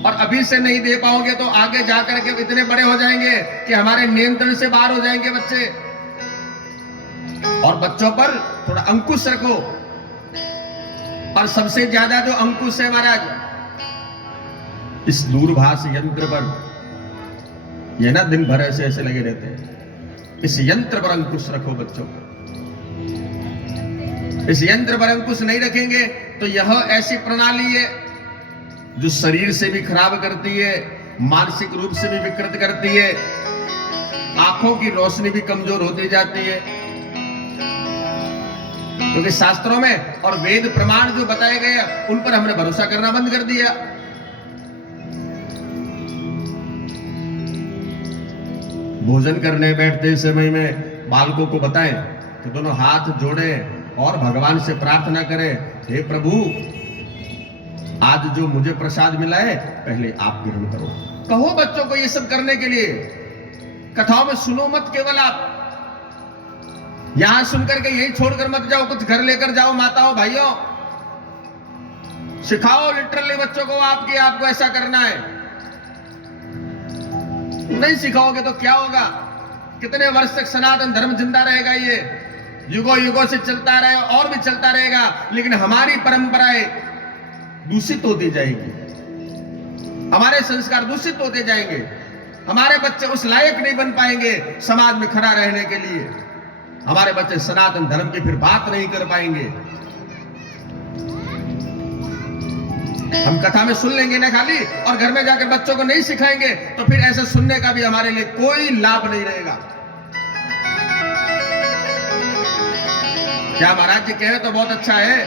और अभी से नहीं दे पाओगे तो आगे जाकर के इतने बड़े हो जाएंगे कि हमारे नियंत्रण से बाहर हो जाएंगे बच्चे। और बच्चों पर थोड़ा अंकुश रखो, और सबसे ज्यादा जो अंकुश है महाराज, इस दूरभाष यंत्र पर, ये ना दिन भर ऐसे ऐसे लगे रहते हैं, इस यंत्र पर अंकुश रखो बच्चों को। इस यंत्र पर अंकुश नहीं रखेंगे तो यह ऐसी प्रणाली है जो शरीर से भी खराब करती है, मानसिक रूप से भी विकृत करती है, आंखों की रोशनी भी कमजोर होती जाती है। क्योंकि शास्त्रों में और वेद प्रमाण जो बताए गए उन पर हमने भरोसा करना बंद कर दिया। भोजन करने बैठते समय में बालकों को बताएं कि दोनों हाथ जोड़ें और भगवान से प्रार्थना करें, हे प्रभु आज जो मुझे प्रसाद मिला है पहले आप ग्रहण करो। कहो बच्चों को ये सब करने के लिए। कथाओं में सुनो मत केवल आप, यहां सुनकर के यही छोड़कर मत जाओ, कुछ घर लेकर जाओ माताओं भाइयों, सिखाओ लिटरली बच्चों को आपको ऐसा करना है। नहीं सिखाओगे तो क्या होगा? कितने वर्ष तक सनातन धर्म जिंदा रहेगा? ये युगों युगों से चलता रहे और भी चलता रहेगा, लेकिन हमारी परंपराएं दूषित होती जाएगी, हमारे संस्कार दूषित होते जाएंगे, हमारे बच्चे उस लायक नहीं बन पाएंगे समाज में खड़ा रहने के लिए, हमारे बच्चे सनातन धर्म की फिर बात नहीं कर पाएंगे। हम कथा में सुन लेंगे ना खाली, और घर में जाकर बच्चों को नहीं सिखाएंगे, तो फिर ऐसा सुनने का भी हमारे लिए कोई लाभ नहीं रहेगा। क्या महाराज जी कहे तो बहुत अच्छा है,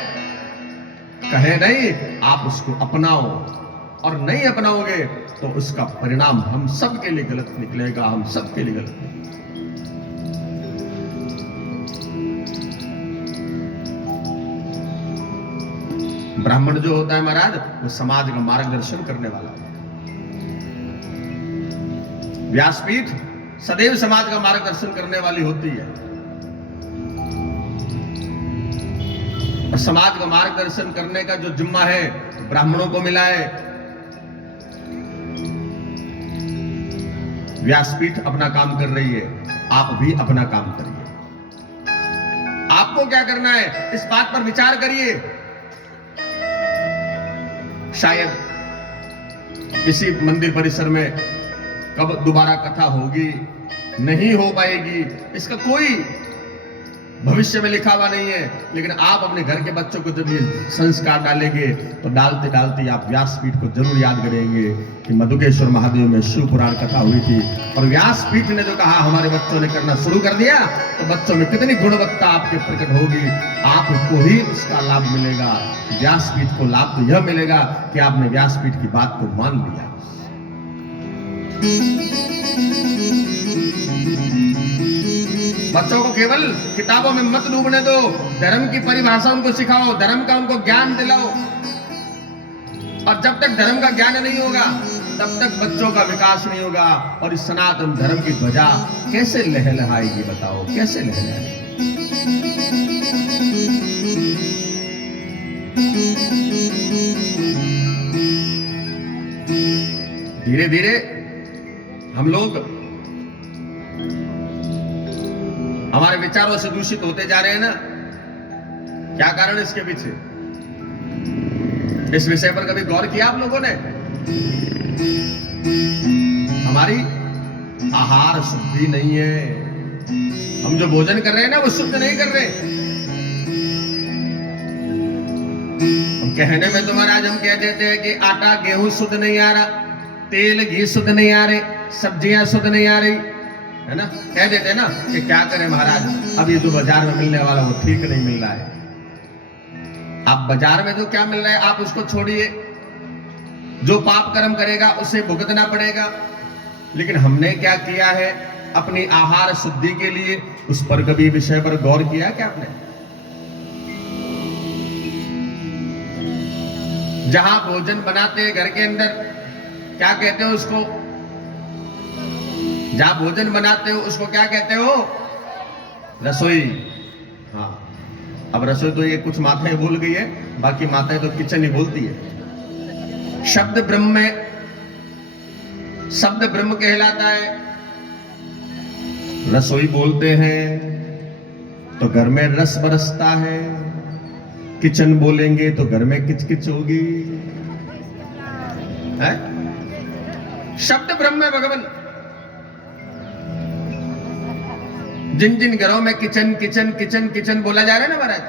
कहे नहीं, आप उसको अपनाओ, और नहीं अपनाओगे तो उसका परिणाम हम सबके लिए गलत निकलेगा, हम सबके लिए गलत। ब्राह्मण जो होता है महाराज, वो समाज का मार्गदर्शन करने वाला है। व्यासपीठ सदैव समाज का मार्गदर्शन करने वाली होती है, और समाज का मार्गदर्शन करने का जो जिम्मा है ब्राह्मणों को मिला है। व्यासपीठ अपना काम कर रही है, आप भी अपना काम करिए। आपको क्या करना है, इस बात पर विचार करिए। शायद किसी मंदिर परिसर में कब दोबारा कथा होगी, नहीं हो पाएगी, इसका कोई भविष्य में लिखा हुआ नहीं है, लेकिन आप अपने घर के बच्चों को जब ये संस्कार डालेंगे तो डालते डालते आप व्यासपीठ को जरूर याद करेंगे कि मधुकेश्वर महादेव में शिव पुराण कथा हुई थी, और व्यासपीठ ने जो कहा हमारे बच्चों ने करना शुरू कर दिया, तो बच्चों में कितनी गुणवत्ता आपके प्रकट होगी, आपको ही उसका लाभ मिलेगा। व्यासपीठ को लाभ तो यह मिलेगा कि आपने व्यासपीठ की बात को मान लिया। बच्चों को केवल किताबों में मत डूबने दो, धर्म की परिभाषा उनको सिखाओ, धर्म का उनको ज्ञान दिलाओ, और जब तक धर्म का ज्ञान नहीं होगा तब तक बच्चों का विकास नहीं होगा, और इस सनातन धर्म की ध्वजा कैसे लहलहाएगी? बताओ कैसे लहलहाएगी? धीरे धीरे हम लोग हमारे विचारों से दूषित होते जा रहे हैं ना। क्या कारण इसके पीछे? इस विषय पर कभी गौर किया आप लोगों ने? हमारी आहार शुद्धि नहीं है, हम जो भोजन कर रहे हैं ना वो शुद्ध नहीं कर रहे। हम कहने में तो महाराज हम कह देते हैं कि आटा गेहूं शुद्ध नहीं आ रहा, तेल घी शुद्ध नहीं आ रहे, सब्जियां शुद्ध नहीं आ रही, है ना? कह देते हैं ना कि क्या करें महाराज, अब ये जो बाजार में मिलने वाला वो ठीक नहीं मिल रहा है। आप बाजार में जो क्या मिल रहा है आप उसको छोड़िए, जो पाप कर्म करेगा उसे भुगतना पड़ेगा। लेकिन हमने क्या किया है अपनी आहार शुद्धि के लिए, उस पर कभी विषय पर गौर किया क्या आपने? जहां भोजन बनाते हैं घर के अंदर, क्या कहते हो उसको? जहां भोजन बनाते हो उसको क्या कहते हो? रसोई। हाँ, अब रसोई तो ये कुछ माताएं बोल गई है, बाकी माताएं तो किचन ही बोलती है। शब्द ब्रह्म कहलाता है। रसोई बोलते हैं तो घर में रस बरसता है, किचन बोलेंगे तो घर में किचकिच होगी, है? शब्द ब्रह्म है भगवान। जिन जिन घरों में किचन किचन किचन किचन बोला जा रहा है ना महाराज,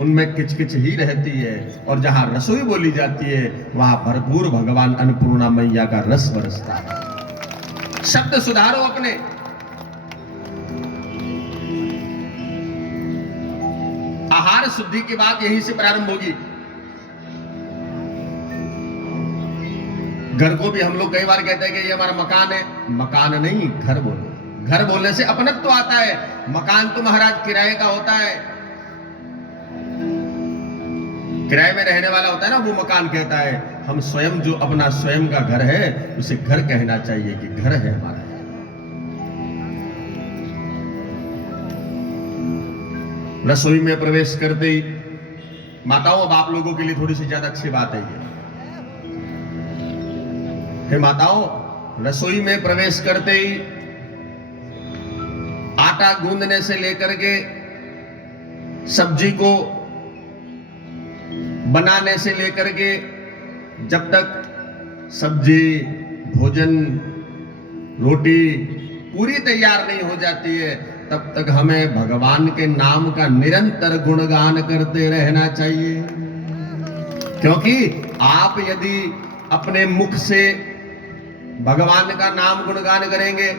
उनमें किचकिच ही रहती है, और जहां रसोई बोली जाती है वहां भरपूर भगवान अन्नपूर्णा मैया का रस बरसता है। शब्द सुधारो अपने। आहार शुद्धि की बात यहीं से प्रारंभ होगी। घर को भी हम लोग कई बार कहते हैं कि ये हमारा मकान है। मकान नहीं, घर बोलो। घर बोलने से अपनत्व तो आता है। मकान तो महाराज किराए का होता है, किराए में रहने वाला होता है ना, वो मकान कहता है। हम स्वयं जो अपना स्वयं का घर है उसे घर कहना चाहिए कि घर है हमारा। रसोई में प्रवेश करते ही, माताओं अब आप लोगों के लिए थोड़ी सी ज्यादा अच्छी बात है ये। हे माताओं, रसोई में प्रवेश करते ही आटा गूंदने से लेकर के सब्जी को बनाने से लेकर के जब तक सब्जी, भोजन, रोटी पूरी तैयार नहीं हो जाती है, तब तक हमें भगवान के नाम का निरंतर गुणगान करते रहना चाहिए। क्योंकि आप यदि अपने मुख से भगवान का नाम गुणगान करेंगे,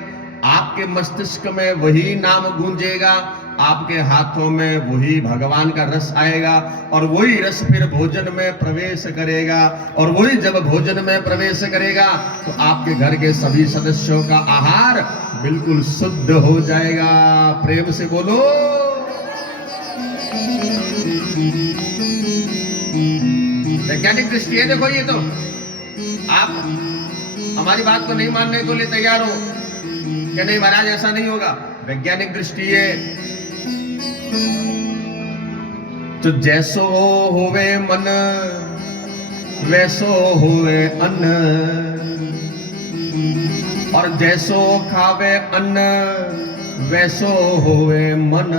आपके मस्तिष्क में वही नाम गूंजेगा, आपके हाथों में वही भगवान का रस आएगा, और वही रस फिर भोजन में प्रवेश करेगा, और वही जब भोजन में प्रवेश करेगा तो आपके घर के सभी सदस्यों का आहार बिल्कुल शुद्ध हो जाएगा। प्रेम से बोलो। वैज्ञानिक दृष्टि है, देखो ये तो आप हमारी बात को नहीं मानने को लिए तैयार हो कि नहीं महाराज ऐसा नहीं होगा। वैज्ञानिक दृष्टि है तो जैसो होवे मन वैसो होवे अन्न, और जैसो खावे अन्न वैसो होवे मन।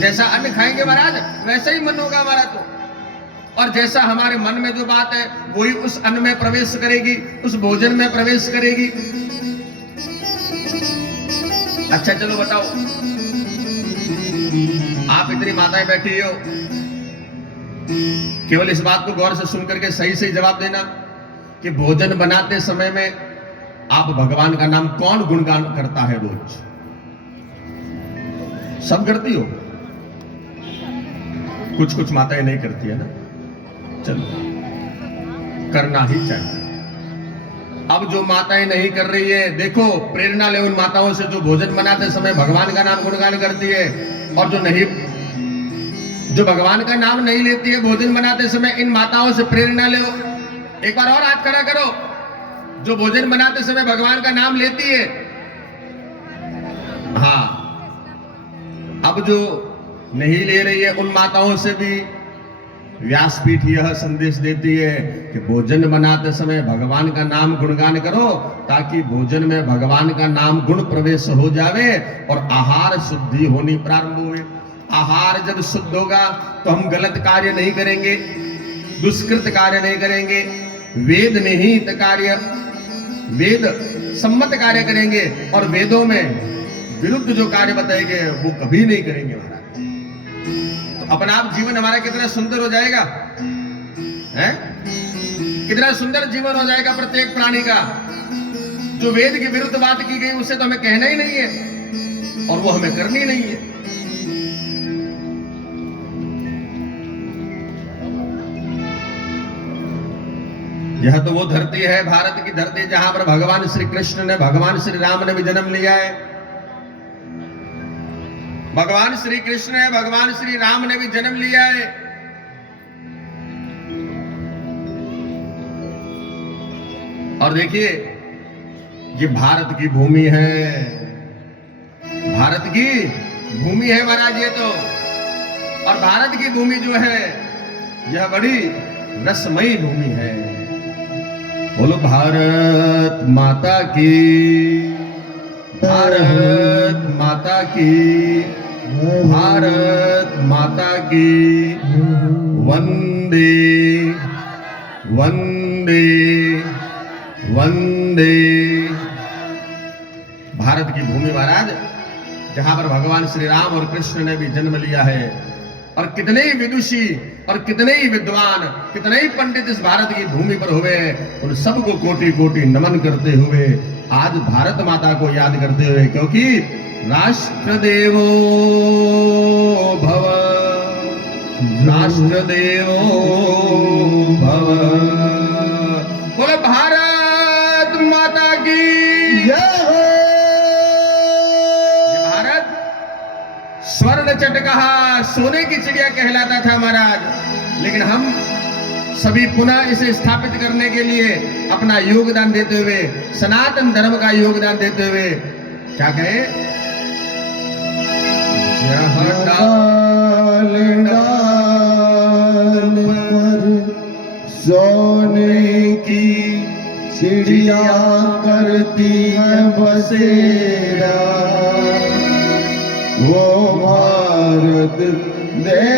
जैसा अन्न खाएंगे महाराज वैसा ही मन होगा हमारा तो, और जैसा हमारे मन में जो बात है वही उस अन्न में प्रवेश करेगी, उस भोजन में प्रवेश करेगी। अच्छा चलो बताओ, आप इतनी माताएं बैठी हो, केवल इस बात को गौर से सुनकर के सही सही जवाब देना कि भोजन बनाते समय में आप भगवान का नाम कौन गुणगान करता है रोज? सब करती हो, कुछ कुछ माताएं नहीं करती है ना, चलो करना ही चाहिए। अब जो माताएं नहीं कर रही है, देखो प्रेरणा ले उन माताओं से जो भोजन बनाते समय भगवान का नाम गुणगान करती है, और जो भगवान का नाम नहीं लेती है भोजन बनाते समय, इन माताओं से प्रेरणा ले। एक बार और हाथ खड़ा करो जो भोजन बनाते समय भगवान का नाम लेती है। हाँ, अब जो नहीं ले रही है उन माताओं से भी व्यासपीठ यह संदेश देती है कि भोजन बनाते समय भगवान का नाम गुणगान करो, ताकि भोजन में भगवान का नाम गुण प्रवेश हो जावे और आहार शुद्धि होनी प्रारंभ हुए। आहार जब शुद्ध होगा तो हम गलत कार्य नहीं करेंगे, दुष्कृत कार्य नहीं करेंगे, वेद निहित कार्य, वेद सम्मत कार्य करेंगे, और वेदों में विरुद्ध जो कार्य बताएंगे वो कभी नहीं करेंगे महाराज। अपना आप जीवन हमारा कितना सुंदर हो जाएगा, हैं? कितना सुंदर जीवन हो जाएगा प्रत्येक प्राणी का। जो वेद की विरुद्ध बात की गई उसे तो हमें कहना ही नहीं है, और वो हमें करनी नहीं है। यह तो वो धरती है, भारत की धरती, जहां पर भगवान श्री कृष्ण ने, भगवान श्री राम ने भी जन्म लिया है। भगवान श्री कृष्ण है, भगवान श्री राम ने भी जन्म लिया है। और देखिए ये भारत की भूमि है, भारत की भूमि है महाराज ये तो। और भारत की भूमि जो है यह बड़ी रसमयी भूमि है। बोलो भारत माता की, भारत माता की, भारत माता की वंदे वंदे वंदे। भारत की भूमि महाराज, जहां पर भगवान श्री राम और कृष्ण ने भी जन्म लिया है, और कितने ही विदुषी और कितने ही विद्वान, कितने ही पंडित इस भारत की भूमि पर हुए, उन सबको कोटि कोटि नमन करते हुए आज भारत माता को याद करते हुए, क्योंकि राष्ट्रदेवो भव, राष्ट्रदेवो भव। बोलो भारत माता की जय हो। भारत स्वर्ण चटकहा, सोने की चिड़िया कहलाता था महाराज, लेकिन हम सभी पुनः इसे स्थापित करने के लिए अपना योगदान देते हुए, सनातन धर्म का योगदान देते हुए क्या कहे, जहाँ चिड़िया करती है बसेरा, वो भारत देश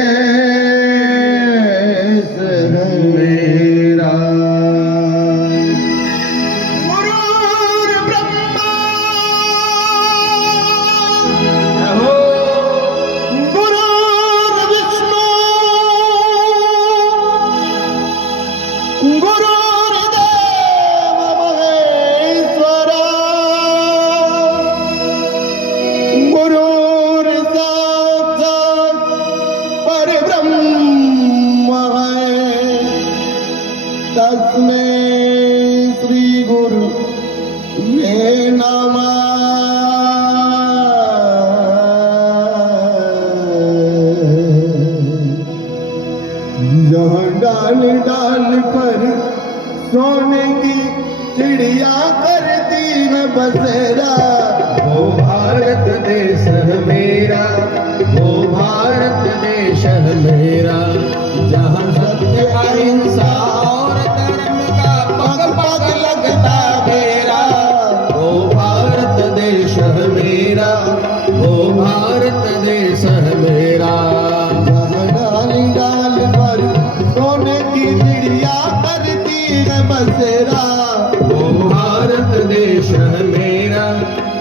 है मेरा। गुरुर् ब्रह्मा गुरुर्विष्णु गुरुर्देव महेश्वरा, गुरुर्साक्षात् परब्रह्म है, तस्मै श्री गुरु वे नमः। जहाँ डाल डाल पर सोने की चिड़िया करती है बसेरा, वो भारत देश है मेरा, वो भारत देश है मेरा। जहाँ सत्य अहिंसा और धर्म का पग पग लगता मेरा, वो भारत देश है मेरा, वो भारत देश है मेरा। जहाँ डाल डाल पर सोने की चिड़िया करती है बसेरा, वो भारत देश है मेरा,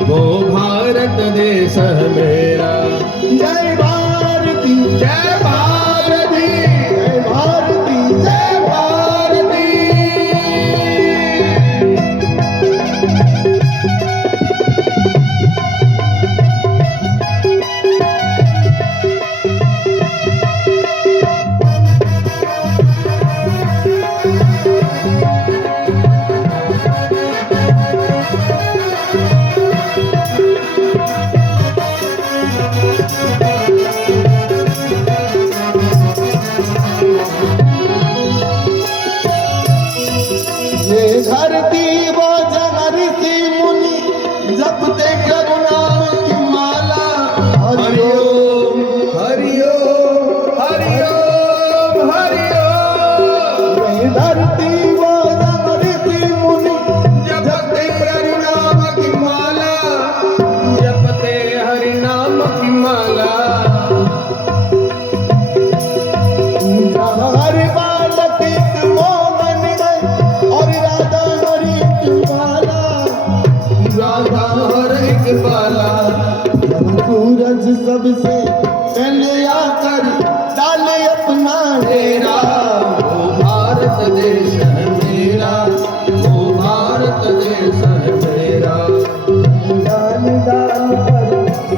वो भारत देश है मेरा। जय भारती जय भारती जय भारती जय भारती। ये धरती वो ऋषि मुनि जपते करुणाम की माला। हरिओम हरिओम हरिओम हरिओम। ये धरती वो ऋषि मुनि जपते करुणाम की माला, जपते हरि नाम की माला। हरि बालक एक मोहन है और राधा हरि एक बाला, राधा हरि एक बाला। सूरज सबसे पहले आकर डाले अपना डेरा, वो भारत देश है मेरा, वो भारत देश है मेरा। डाल डाल पर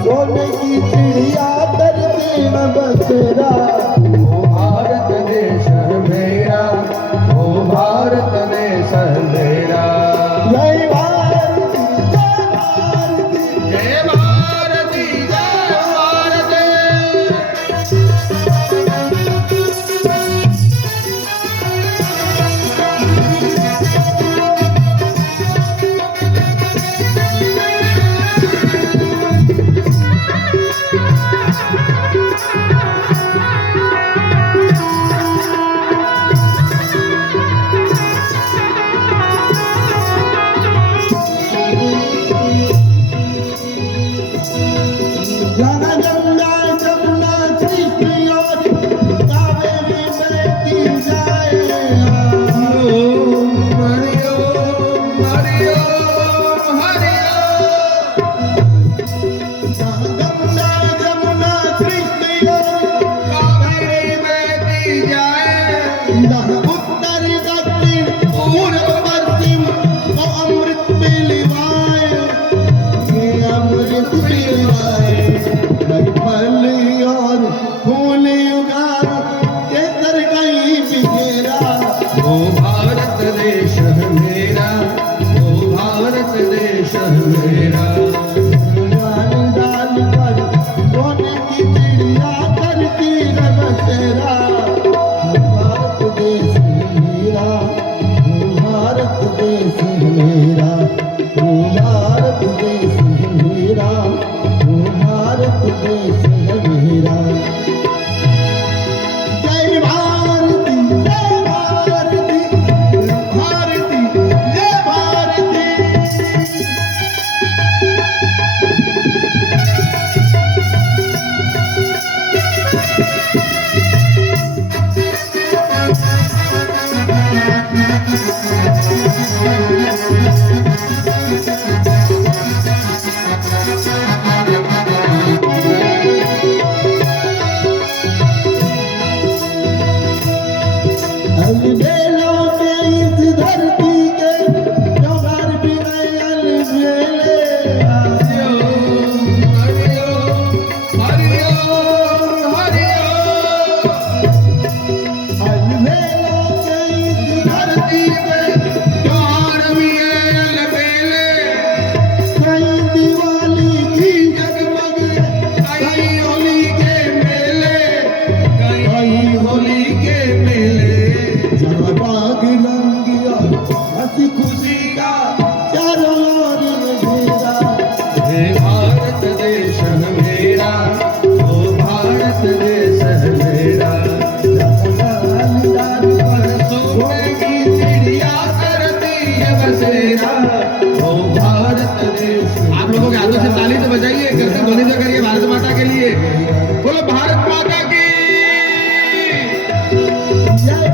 सोने की चिड़िया करती है बसेरा, वो भारत देश है मेरा, वो भारत देश है मेरा। जय भारती जय भारती जय भारती जय भारती। जहाँ गंगा जमुना कृष्ण और कावेरी बहती जाए। हरिओम हरिओम हरिओम हरिओम। जहाँ गंगा जमुना कृष्ण और कावेरी बहती जाए, जहाँ उत्तर दक्षिण पूर्व पश्चिम वो अमृत पिलवाए, ये अमृत पिलवाए।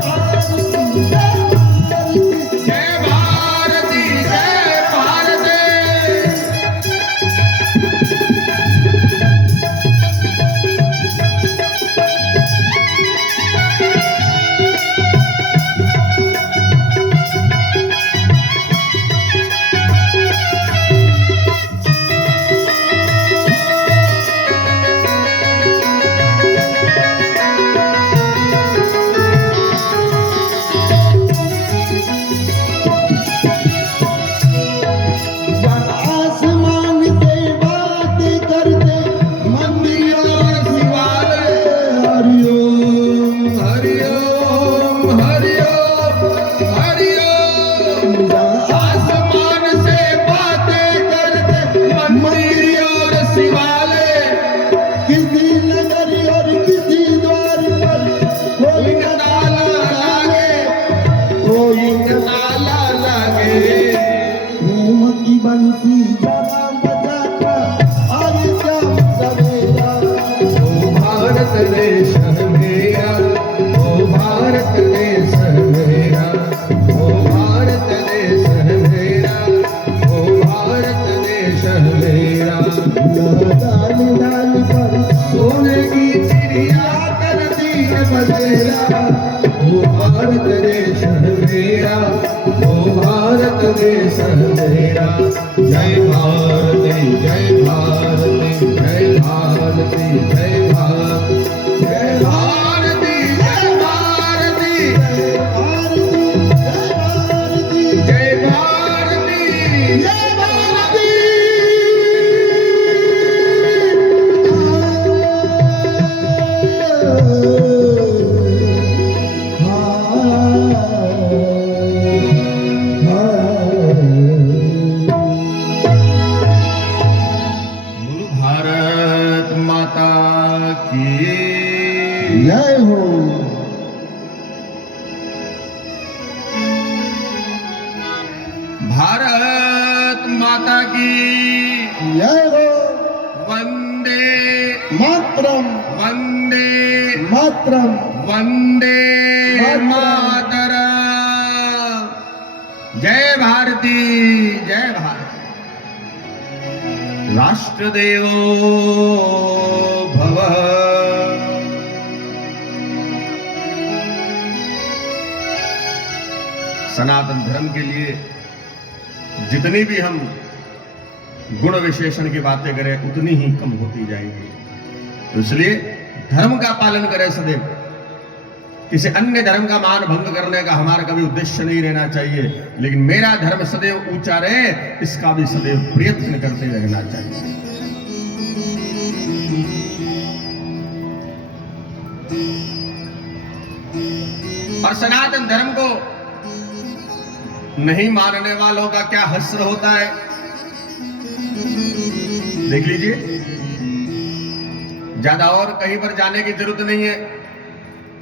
भारती जय भारती आसमान से बात करते मंदिर और शिवालय हरिओम हरिओम हरिओम हरिओम आसमान से बातें करते मंदिर और शिवालय किसी नगर और किसी द्वार पर कोई कोई ताला लागे कोई ताला लागे प्रेम की बंसी जरा बजाता आज शाम सवेरा ओ भारत देश मेरा ओ भारत देश मेरा ओ भारत देश मेरा ओ भारत देश मेरा डाल डाल पर सोने की चिड़िया करती है बसेरा ओ भारत देश मेरा ओ भारत देश मेरा जय भारती जय भारती जय भारती जय भारती जय भारती जय भारती जय भारती जय भारती जय भारती बोलो भारत माता की जय हो भारत माता की जय हो वंदे मातरम वंदे मातरम वंदे मातरम। मातरम जय भारती जय भारत राष्ट्रदेवो भव सनातन धर्म के लिए जितनी भी हम गुण विशेषण की बातें करें उतनी ही कम होती जाएगी। तो इसलिए धर्म का पालन करें सदैव। किसी अन्य धर्म का मान भंग करने का हमारा कभी उद्देश्य नहीं रहना चाहिए, लेकिन मेरा धर्म सदैव ऊंचा रहे इसका भी सदैव प्रयत्न करते रहना चाहिए। और सनातन धर्म को नहीं मानने वालों का क्या हश्र होता है देख लीजिए। ज्यादा और कहीं पर जाने की जरूरत नहीं है,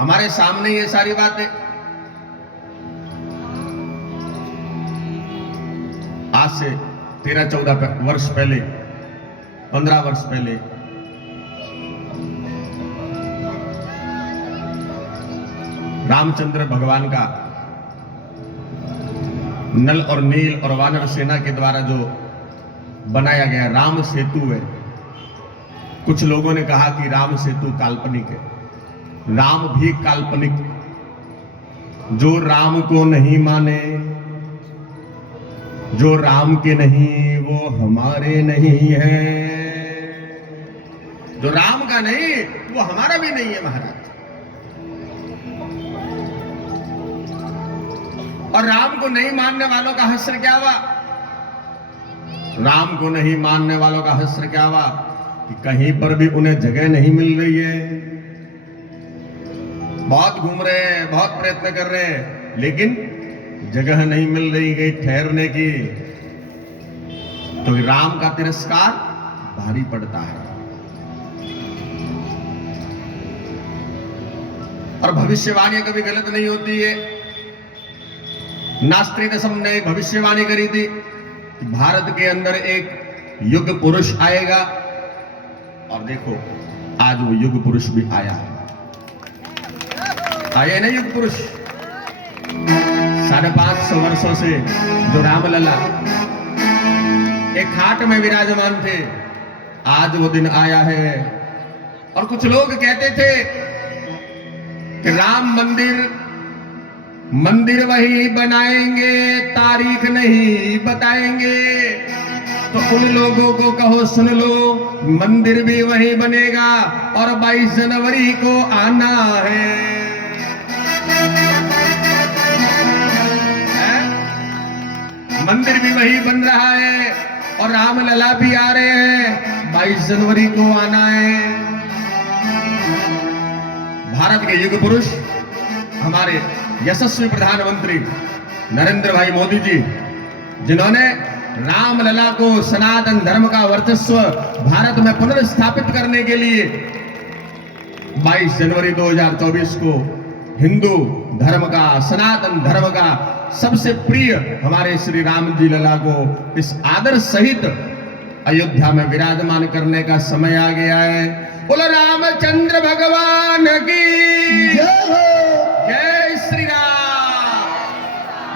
हमारे सामने ये सारी बातें। आज से 13-14 वर्ष पहले, 15 वर्ष पहले रामचंद्र भगवान का नल और नील और वानर सेना के द्वारा जो बनाया गया राम सेतु है, कुछ लोगों ने कहा कि राम सेतु काल्पनिक है। राम भी काल्पनिक, जो राम को नहीं माने, जो राम के नहीं वो हमारे नहीं है। जो राम का नहीं वो हमारा भी नहीं है महाराज। और राम को नहीं मानने वालों का हश्र क्या हुआ? राम को नहीं मानने वालों का हश्र क्या हुआ कि कहीं पर भी उन्हें जगह नहीं मिल रही है। बहुत घूम रहे हैं, बहुत प्रयत्न कर रहे हैं, लेकिन जगह नहीं मिल रही कहीं ठहरने की, तो राम का तिरस्कार भारी पड़ता है। और भविष्यवाणी कभी गलत नहीं होती है। नास्त्री दशम ने एक भविष्यवाणी करी थी कि भारत के अंदर एक युग पुरुष आएगा, और देखो आज वो युग पुरुष भी आया है। आए ना युग पुरुष? 550 वर्षों से जो रामलला एक खाट में विराजमान थे, आज वो दिन आया है। और कुछ लोग कहते थे कि राम मंदिर वही बनाएंगे, तारीख नहीं बताएंगे। तो उन लोगों को कहो सुन लो, मंदिर भी वही बनेगा और 22 जनवरी को आना है। मंदिर भी वही बन रहा है और रामलला भी आ रहे हैं, 22 जनवरी को आना है। भारत के युग पुरुष हमारे यशस्वी प्रधानमंत्री नरेंद्र भाई मोदी जी, जिन्होंने रामलला को सनातन धर्म का वर्चस्व भारत में पुनर्स्थापित करने के लिए 22 जनवरी 2024 को हिंदू धर्म का, सनातन धर्म का सबसे प्रिय हमारे श्री राम जी लला को इस आदर सहित अयोध्या में विराजमान करने का समय आ गया है। बोलो रामचंद्र भगवान की जय हो। जय श्री राम,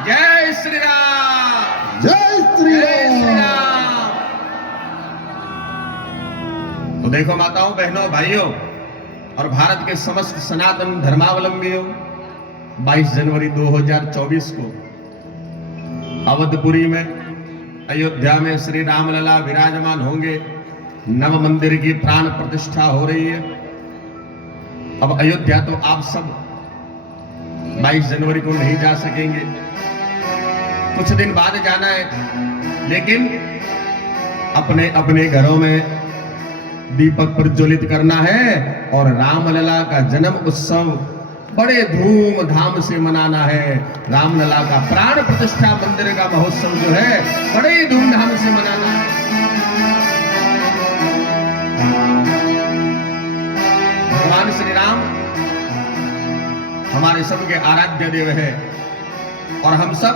जय श्री राम, जय श्री जय श्री राम। राम। तो देखो माताओं, बहनों, भाइयों और भारत के समस्त सनातन धर्मावलंबियों, 22 जनवरी 2024 को अवधपुरी में, अयोध्या में श्री रामलला विराजमान होंगे। नव मंदिर की प्राण प्रतिष्ठा हो रही है। अब अयोध्या तो आप सब 22 जनवरी को नहीं जा सकेंगे, कुछ दिन बाद जाना है, लेकिन अपने अपने घरों में दीपक प्रज्वलित करना है और रामलला का जन्म उत्सव बड़े धूमधाम से मनाना है। रामलला का प्राण प्रतिष्ठा मंदिर का महोत्सव जो है बड़े ही धूमधाम से मनाना है। भगवान श्री राम हमारे सबके आराध्य देव है और हम सब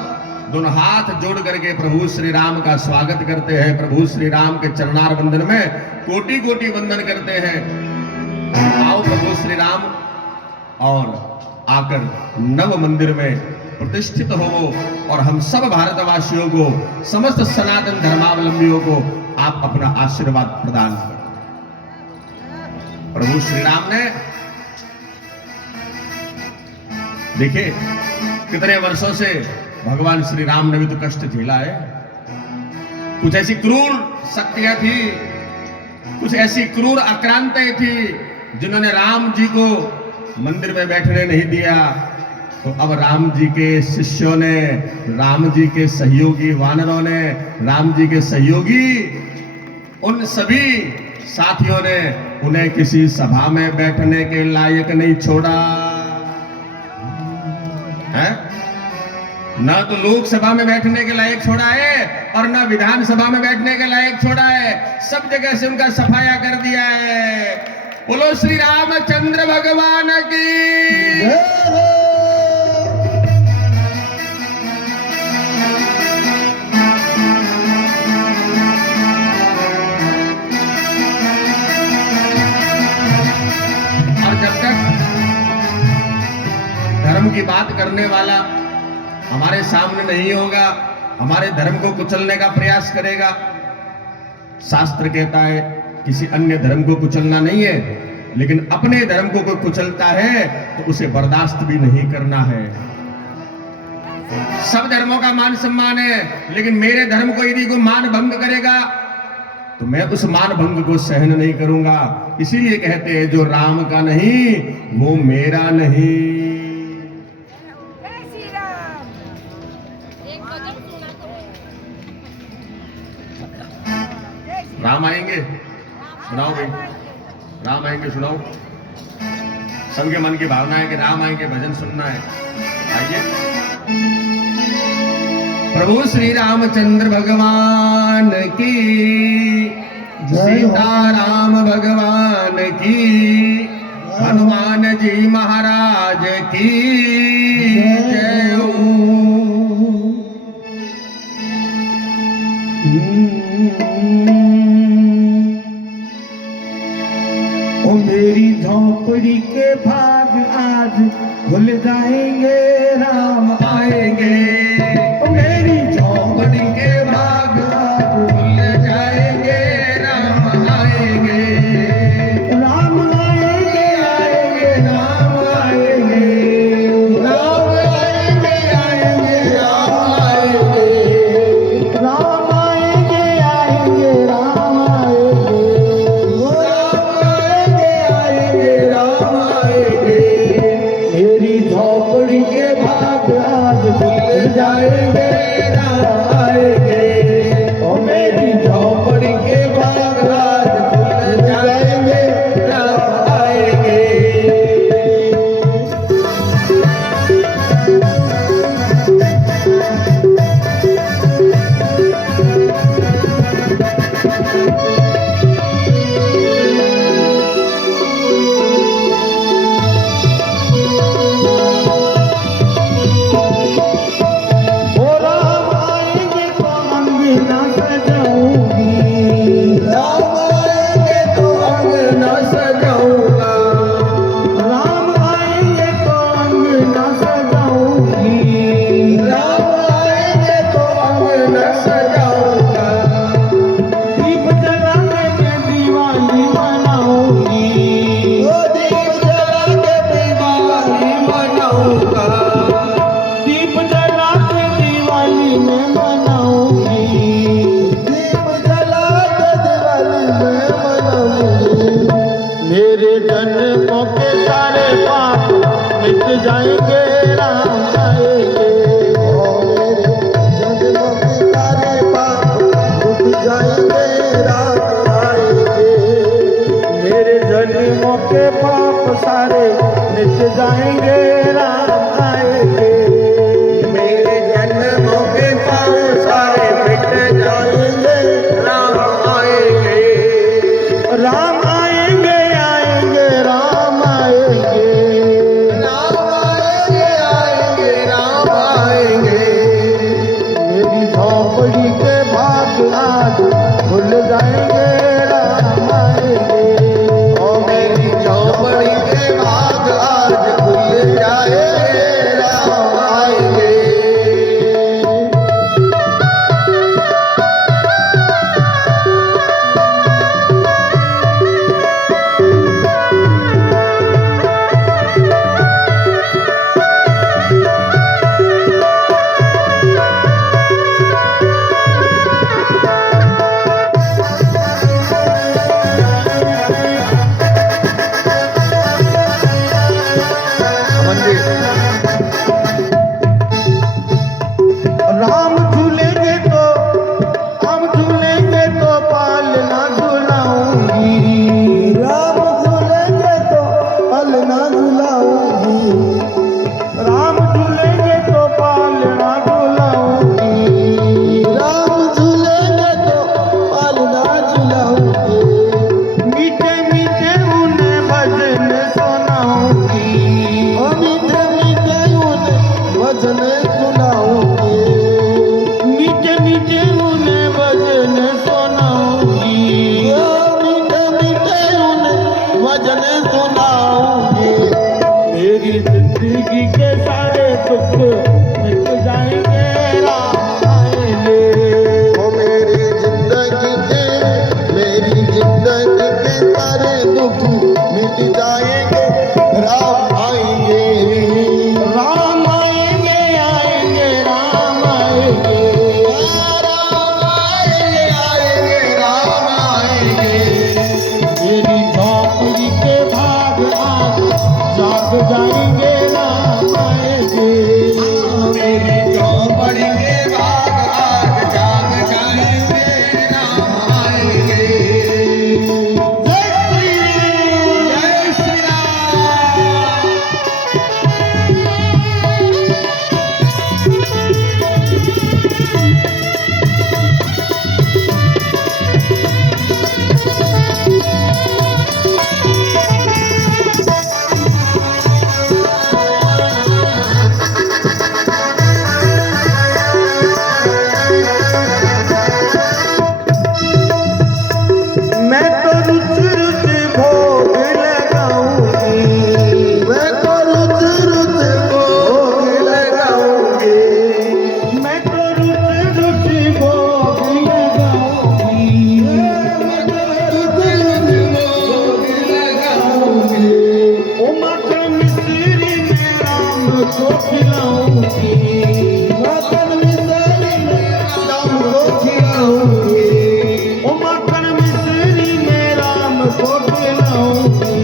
दोनों हाथ जोड़ करके प्रभु श्री राम का स्वागत करते हैं। प्रभु श्री राम के चरणार वंदन में कोटि कोटि वंदन करते हैं। आओ प्रभु श्री राम और आकर नव मंदिर में प्रतिष्ठित हो और हम सब भारतवासियों को, समस्त सनातन धर्मावलंबियों को आप अपना आशीर्वाद प्रदान करें। प्रभु श्री राम ने देखिए कितने वर्षों से भगवान श्री राम ने भी तो कष्ट झेला है। कुछ ऐसी क्रूर शक्तियां थी, कुछ ऐसी क्रूर आक्रांताएं थी जिन्होंने राम जी को मंदिर में बैठने नहीं दिया। तो अब राम जी के शिष्यों ने, राम जी के सहयोगी वानरों ने, राम जी के सहयोगी उन सभी साथियों ने उन्हें किसी सभा में बैठने के लायक नहीं छोड़ा है। न तो लोकसभा में बैठने के लायक छोड़ा है और न विधानसभा में बैठने के लायक छोड़ा है। सब जगह से उनका सफाया कर दिया है। बोलो श्री रामचंद्र भगवान की जय हो। और जब तक धर्म की बात करने वाला हमारे सामने नहीं होगा, हमारे धर्म को कुचलने का प्रयास करेगा। शास्त्र कहता है किसी अन्य धर्म को कुचलना नहीं है, लेकिन अपने धर्म को कोई कुचलता है तो उसे बर्दाश्त भी नहीं करना है। सब धर्मों का मान सम्मान है, लेकिन मेरे धर्म को यदि कोई मान भंग करेगा तो मैं उस मान भंग को सहन नहीं करूंगा। इसीलिए कहते हैं जो राम का नहीं वो मेरा नहीं। राम आएंगे, सुनाओ भाई, राम आएंगे सुनाओ। सबके मन की भावना है कि राम आएंगे, भजन सुनना है। आइए। प्रभु श्री रामचंद्र भगवान की, सीताराम भगवान की, हनुमान जी महाराज की जय हो। ओ मेरी झोपड़ी के भाग आज खुल जाएंगे राम आएंगे, मेरी झोंपड़ी के भाग खुल जाएंगे, राम आएंगे, राम आएंगे आएंगे राम आएंगे राम आएंगे, आएंगे, राम आएंगे, राम आएंगे आएंगे राम आएंगे आएंगे, राम आएंगे, मेरी झोपड़ी के भाग आज खुल जाएंगे राम आएंगे ओ मेरी झोपड़ी के भाग आज खुल जाएंगे, राम आएंगे। ओ राम आएंगे तो अंगना सजाऊंगी राम आएंगे तो अंगना सजाऊंगा, राम आएंगे तो अंगना सजाऊंगी राम आएंगे तो अंगना सजाऊंगा, दीप जला के मैं दिवाली मनाऊंगी ओ दीप जला के दिवाली मनाऊंगा, दीप जला के दिवाली में मनाऊंगी दीप जला के दिवाली में मनाऊंगी, मेरे जन्मों के सारे पाप मिट जाएंगे राम आएंगे जन्मों के सारे पाप मिट जाएंगे, राम आएंगे, मेरे जन्मों के पाप सारे मिट जाएंगे राम आएंगे मेरे जन्मों के पाप सारे मिट जाएंगे, राम आएंगे, राम आएंगे आएंगे राम आएंगे राम आएंगे, आएंगे, राम आएंगे, मेरी झोपड़ी के भाग आज खुल जाएंगे राम आएंगे ओ मेरी झोपड़ी के भाग आज खुल जाएंगे, राम आएंगे। राम झूलेंगे तो हम झूलेंगे तो पालना झूलाऊंगी राम झूलेंगे तो पलना झुलाऊंगी, राम झूलेंगे तो पालना झूलाऊंगी राम झूलेंगे तो पलना झुलाऊंगी, मीठे मीठे उन्हें भजन सुनाऊंगी ओ मीठे मीठे उन्हें भजन सुनाऊंगी, मीठे मीठे उन्हें भजन सुनाऊंगी ओ मीठे मीठे उन्हें भजन सुनाऊंगी, मेरी जिंदगी के सारे दुख मिट जाएंगे राम आएंगे ओ मेरी जिंदगी के सारे दुख मिट जाएंगे, राम आएंगे, राम आएंगे आएंगे राम आएंगे राम आएंगे, आएंगे, राम आएंगे, मेरी झोपड़ी के भाग आज जाग जाएंगे राम आएंगे मेरी झोपड़ी के भाग आज जाग जाएंगे, राम आएंगे। जय श्री राम। को खिलाऊंगी, माखन मिश्री में राम को खिलाऊंगी, ओ माखन मिश्री में राम को खिलाऊंगी,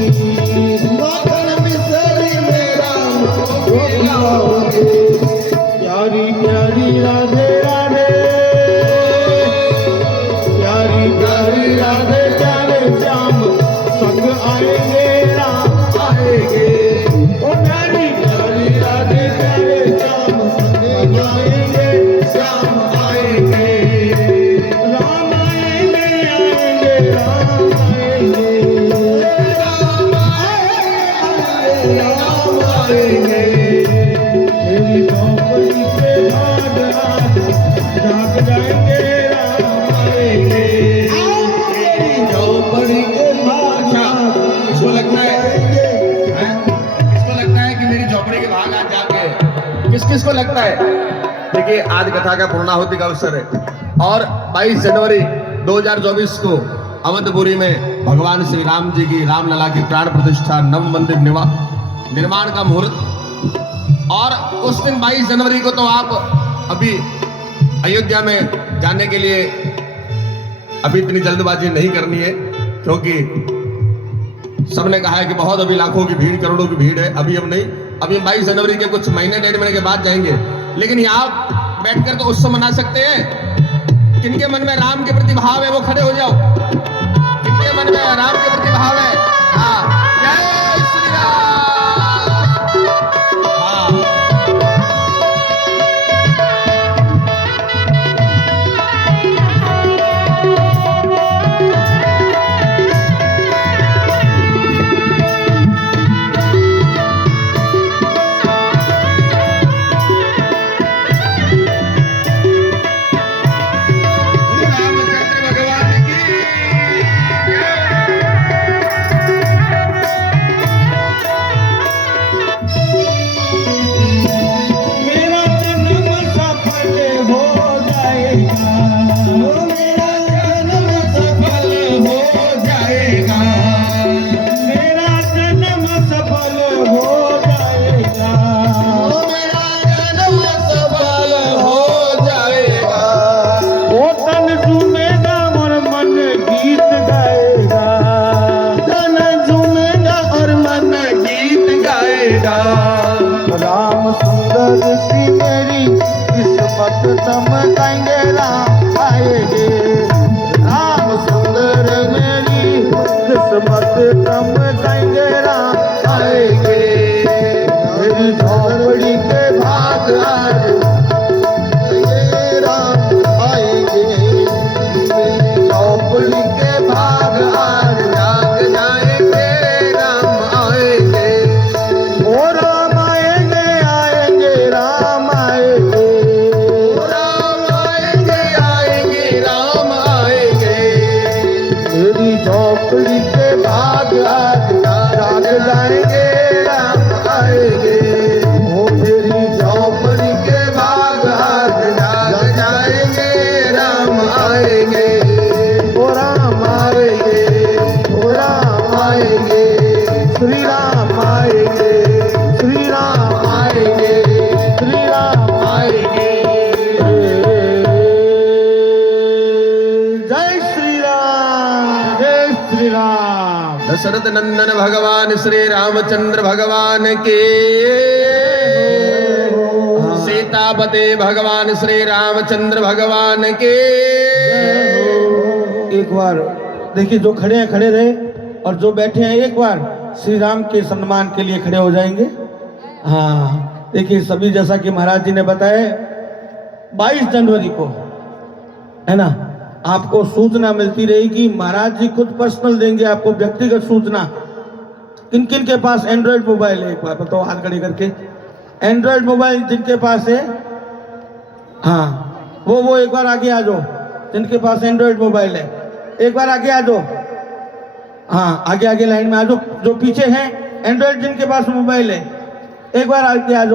माखन मिश्री में राम को खिलाऊंगी। प्यारी प्यारी राधे राधे, प्यारी प्यारी राधे प्यारे श्याम संग आएंगे राम आएंगे, ओ प्यारी प्यारी राधे प्यारे श्याम संग आएंगे श्याम आएंगे, राम आएंगे आएंगे राम आएंगे, राम आएंगे राम आएंगे। मेरी झोपड़ी के बाद आज जाग जाएंगे राम आएंगे, मेरी झोपड़ी के बाद इसको लगता है इसको लगता है कि मेरी झोपड़ी के भाग आज जाके किस किस को लगता है। देखिए आज कथा का पूर्णाहुति का अवसर है और 22 जनवरी 2024 को अवधपुरी में भगवान श्री राम जी की रामलला की प्राण प्रतिष्ठा नव मंदिर निर्माण का मुहूर्त। और उस दिन 22 जनवरी को तो आप अभी अयोध्या में जाने के लिए अभी इतनी जल्दबाजी नहीं करनी है, क्योंकि सबने कहा है कि बहुत अभी लाखों की भीड़ करोड़ों की भीड़ है। अभी हम नहीं, अभी हम 22 जनवरी के कुछ महीने 1.5 महीने के बाद जाएंगे। लेकिन यहाँ बैठकर तो उत्सव मना सकते हैं। किनके मन में राम के प्रति भाव है वो खड़े हो जाओ। किनके मन में राम के प्रति भाव है? हाँ, जय श्री राम। हाँ, मेरा जन्म सफल हो जाएगा, मेरा जन्म सफल हो जाएगा, मेरा जन्म सफल हो जाएगा, मेरा जन्म सफल हो जाएगा। वो तन झूमेगा और मन गीत गाएगा, तन झूमेगा और मन गीत गाएगा। राम सुंदर सी मेरी किस्मत चमकाएंगे राम आएंगे, राम सुंदर मेरी किस्मत चमकाएंगे राम आएंगे। मेरी झोपड़ी के भाग आज आएंगे राम आएंगे, मेरी झोपड़ी के भाग आज जाग जाएंगे राम आएंगे, ओ राम आएंगे आएंगे राम आएंगे, ओ राम आएंगे आएंगे राम आएंगे। मेरी झोपड़ी के भाग आज जाग जाएंगे राम आएंगे, ओ मेरी झोपड़ी के भाग आज जाग जाएंगे राम आएंगे, ओ राम आएंगे, ओ राम आएंगे, श्री राम आएंगे, श्री राम आएंगे, श्री राम आएंगे। जय श्री राम, जय श्री राम। दशरथ नंदन भगवान श्री रामचंद्र भगवान के, सीतापते भगवान श्री रामचंद्र भगवान के। एक बार देखिए, जो खड़े हैं खड़े रहे और जो बैठे हैं एक बार श्री राम के सम्मान के लिए खड़े हो जाएंगे। हाँ देखिए, सभी जैसा कि महाराज जी ने बताया 22 जनवरी को है ना, आपको सूचना मिलती रहेगी। महाराज जी खुद पर्सनल देंगे आपको व्यक्तिगत सूचना। किन किन के पास एंड्रॉयड मोबाइल है, एक बार बताओ हाथ खड़े करके। एंड्रॉयड मोबाइल जिनके पास है, हाँ वो एक बार आगे आ जाओ। जिनके पास एंड्रॉयड मोबाइल है एक बार आगे आ जाओ। हाँ आगे आगे लाइन में आ जाओ। जो पीछे हैं एंड्रॉयड जिनके पास मोबाइल है एक बार आगे आ जाओ।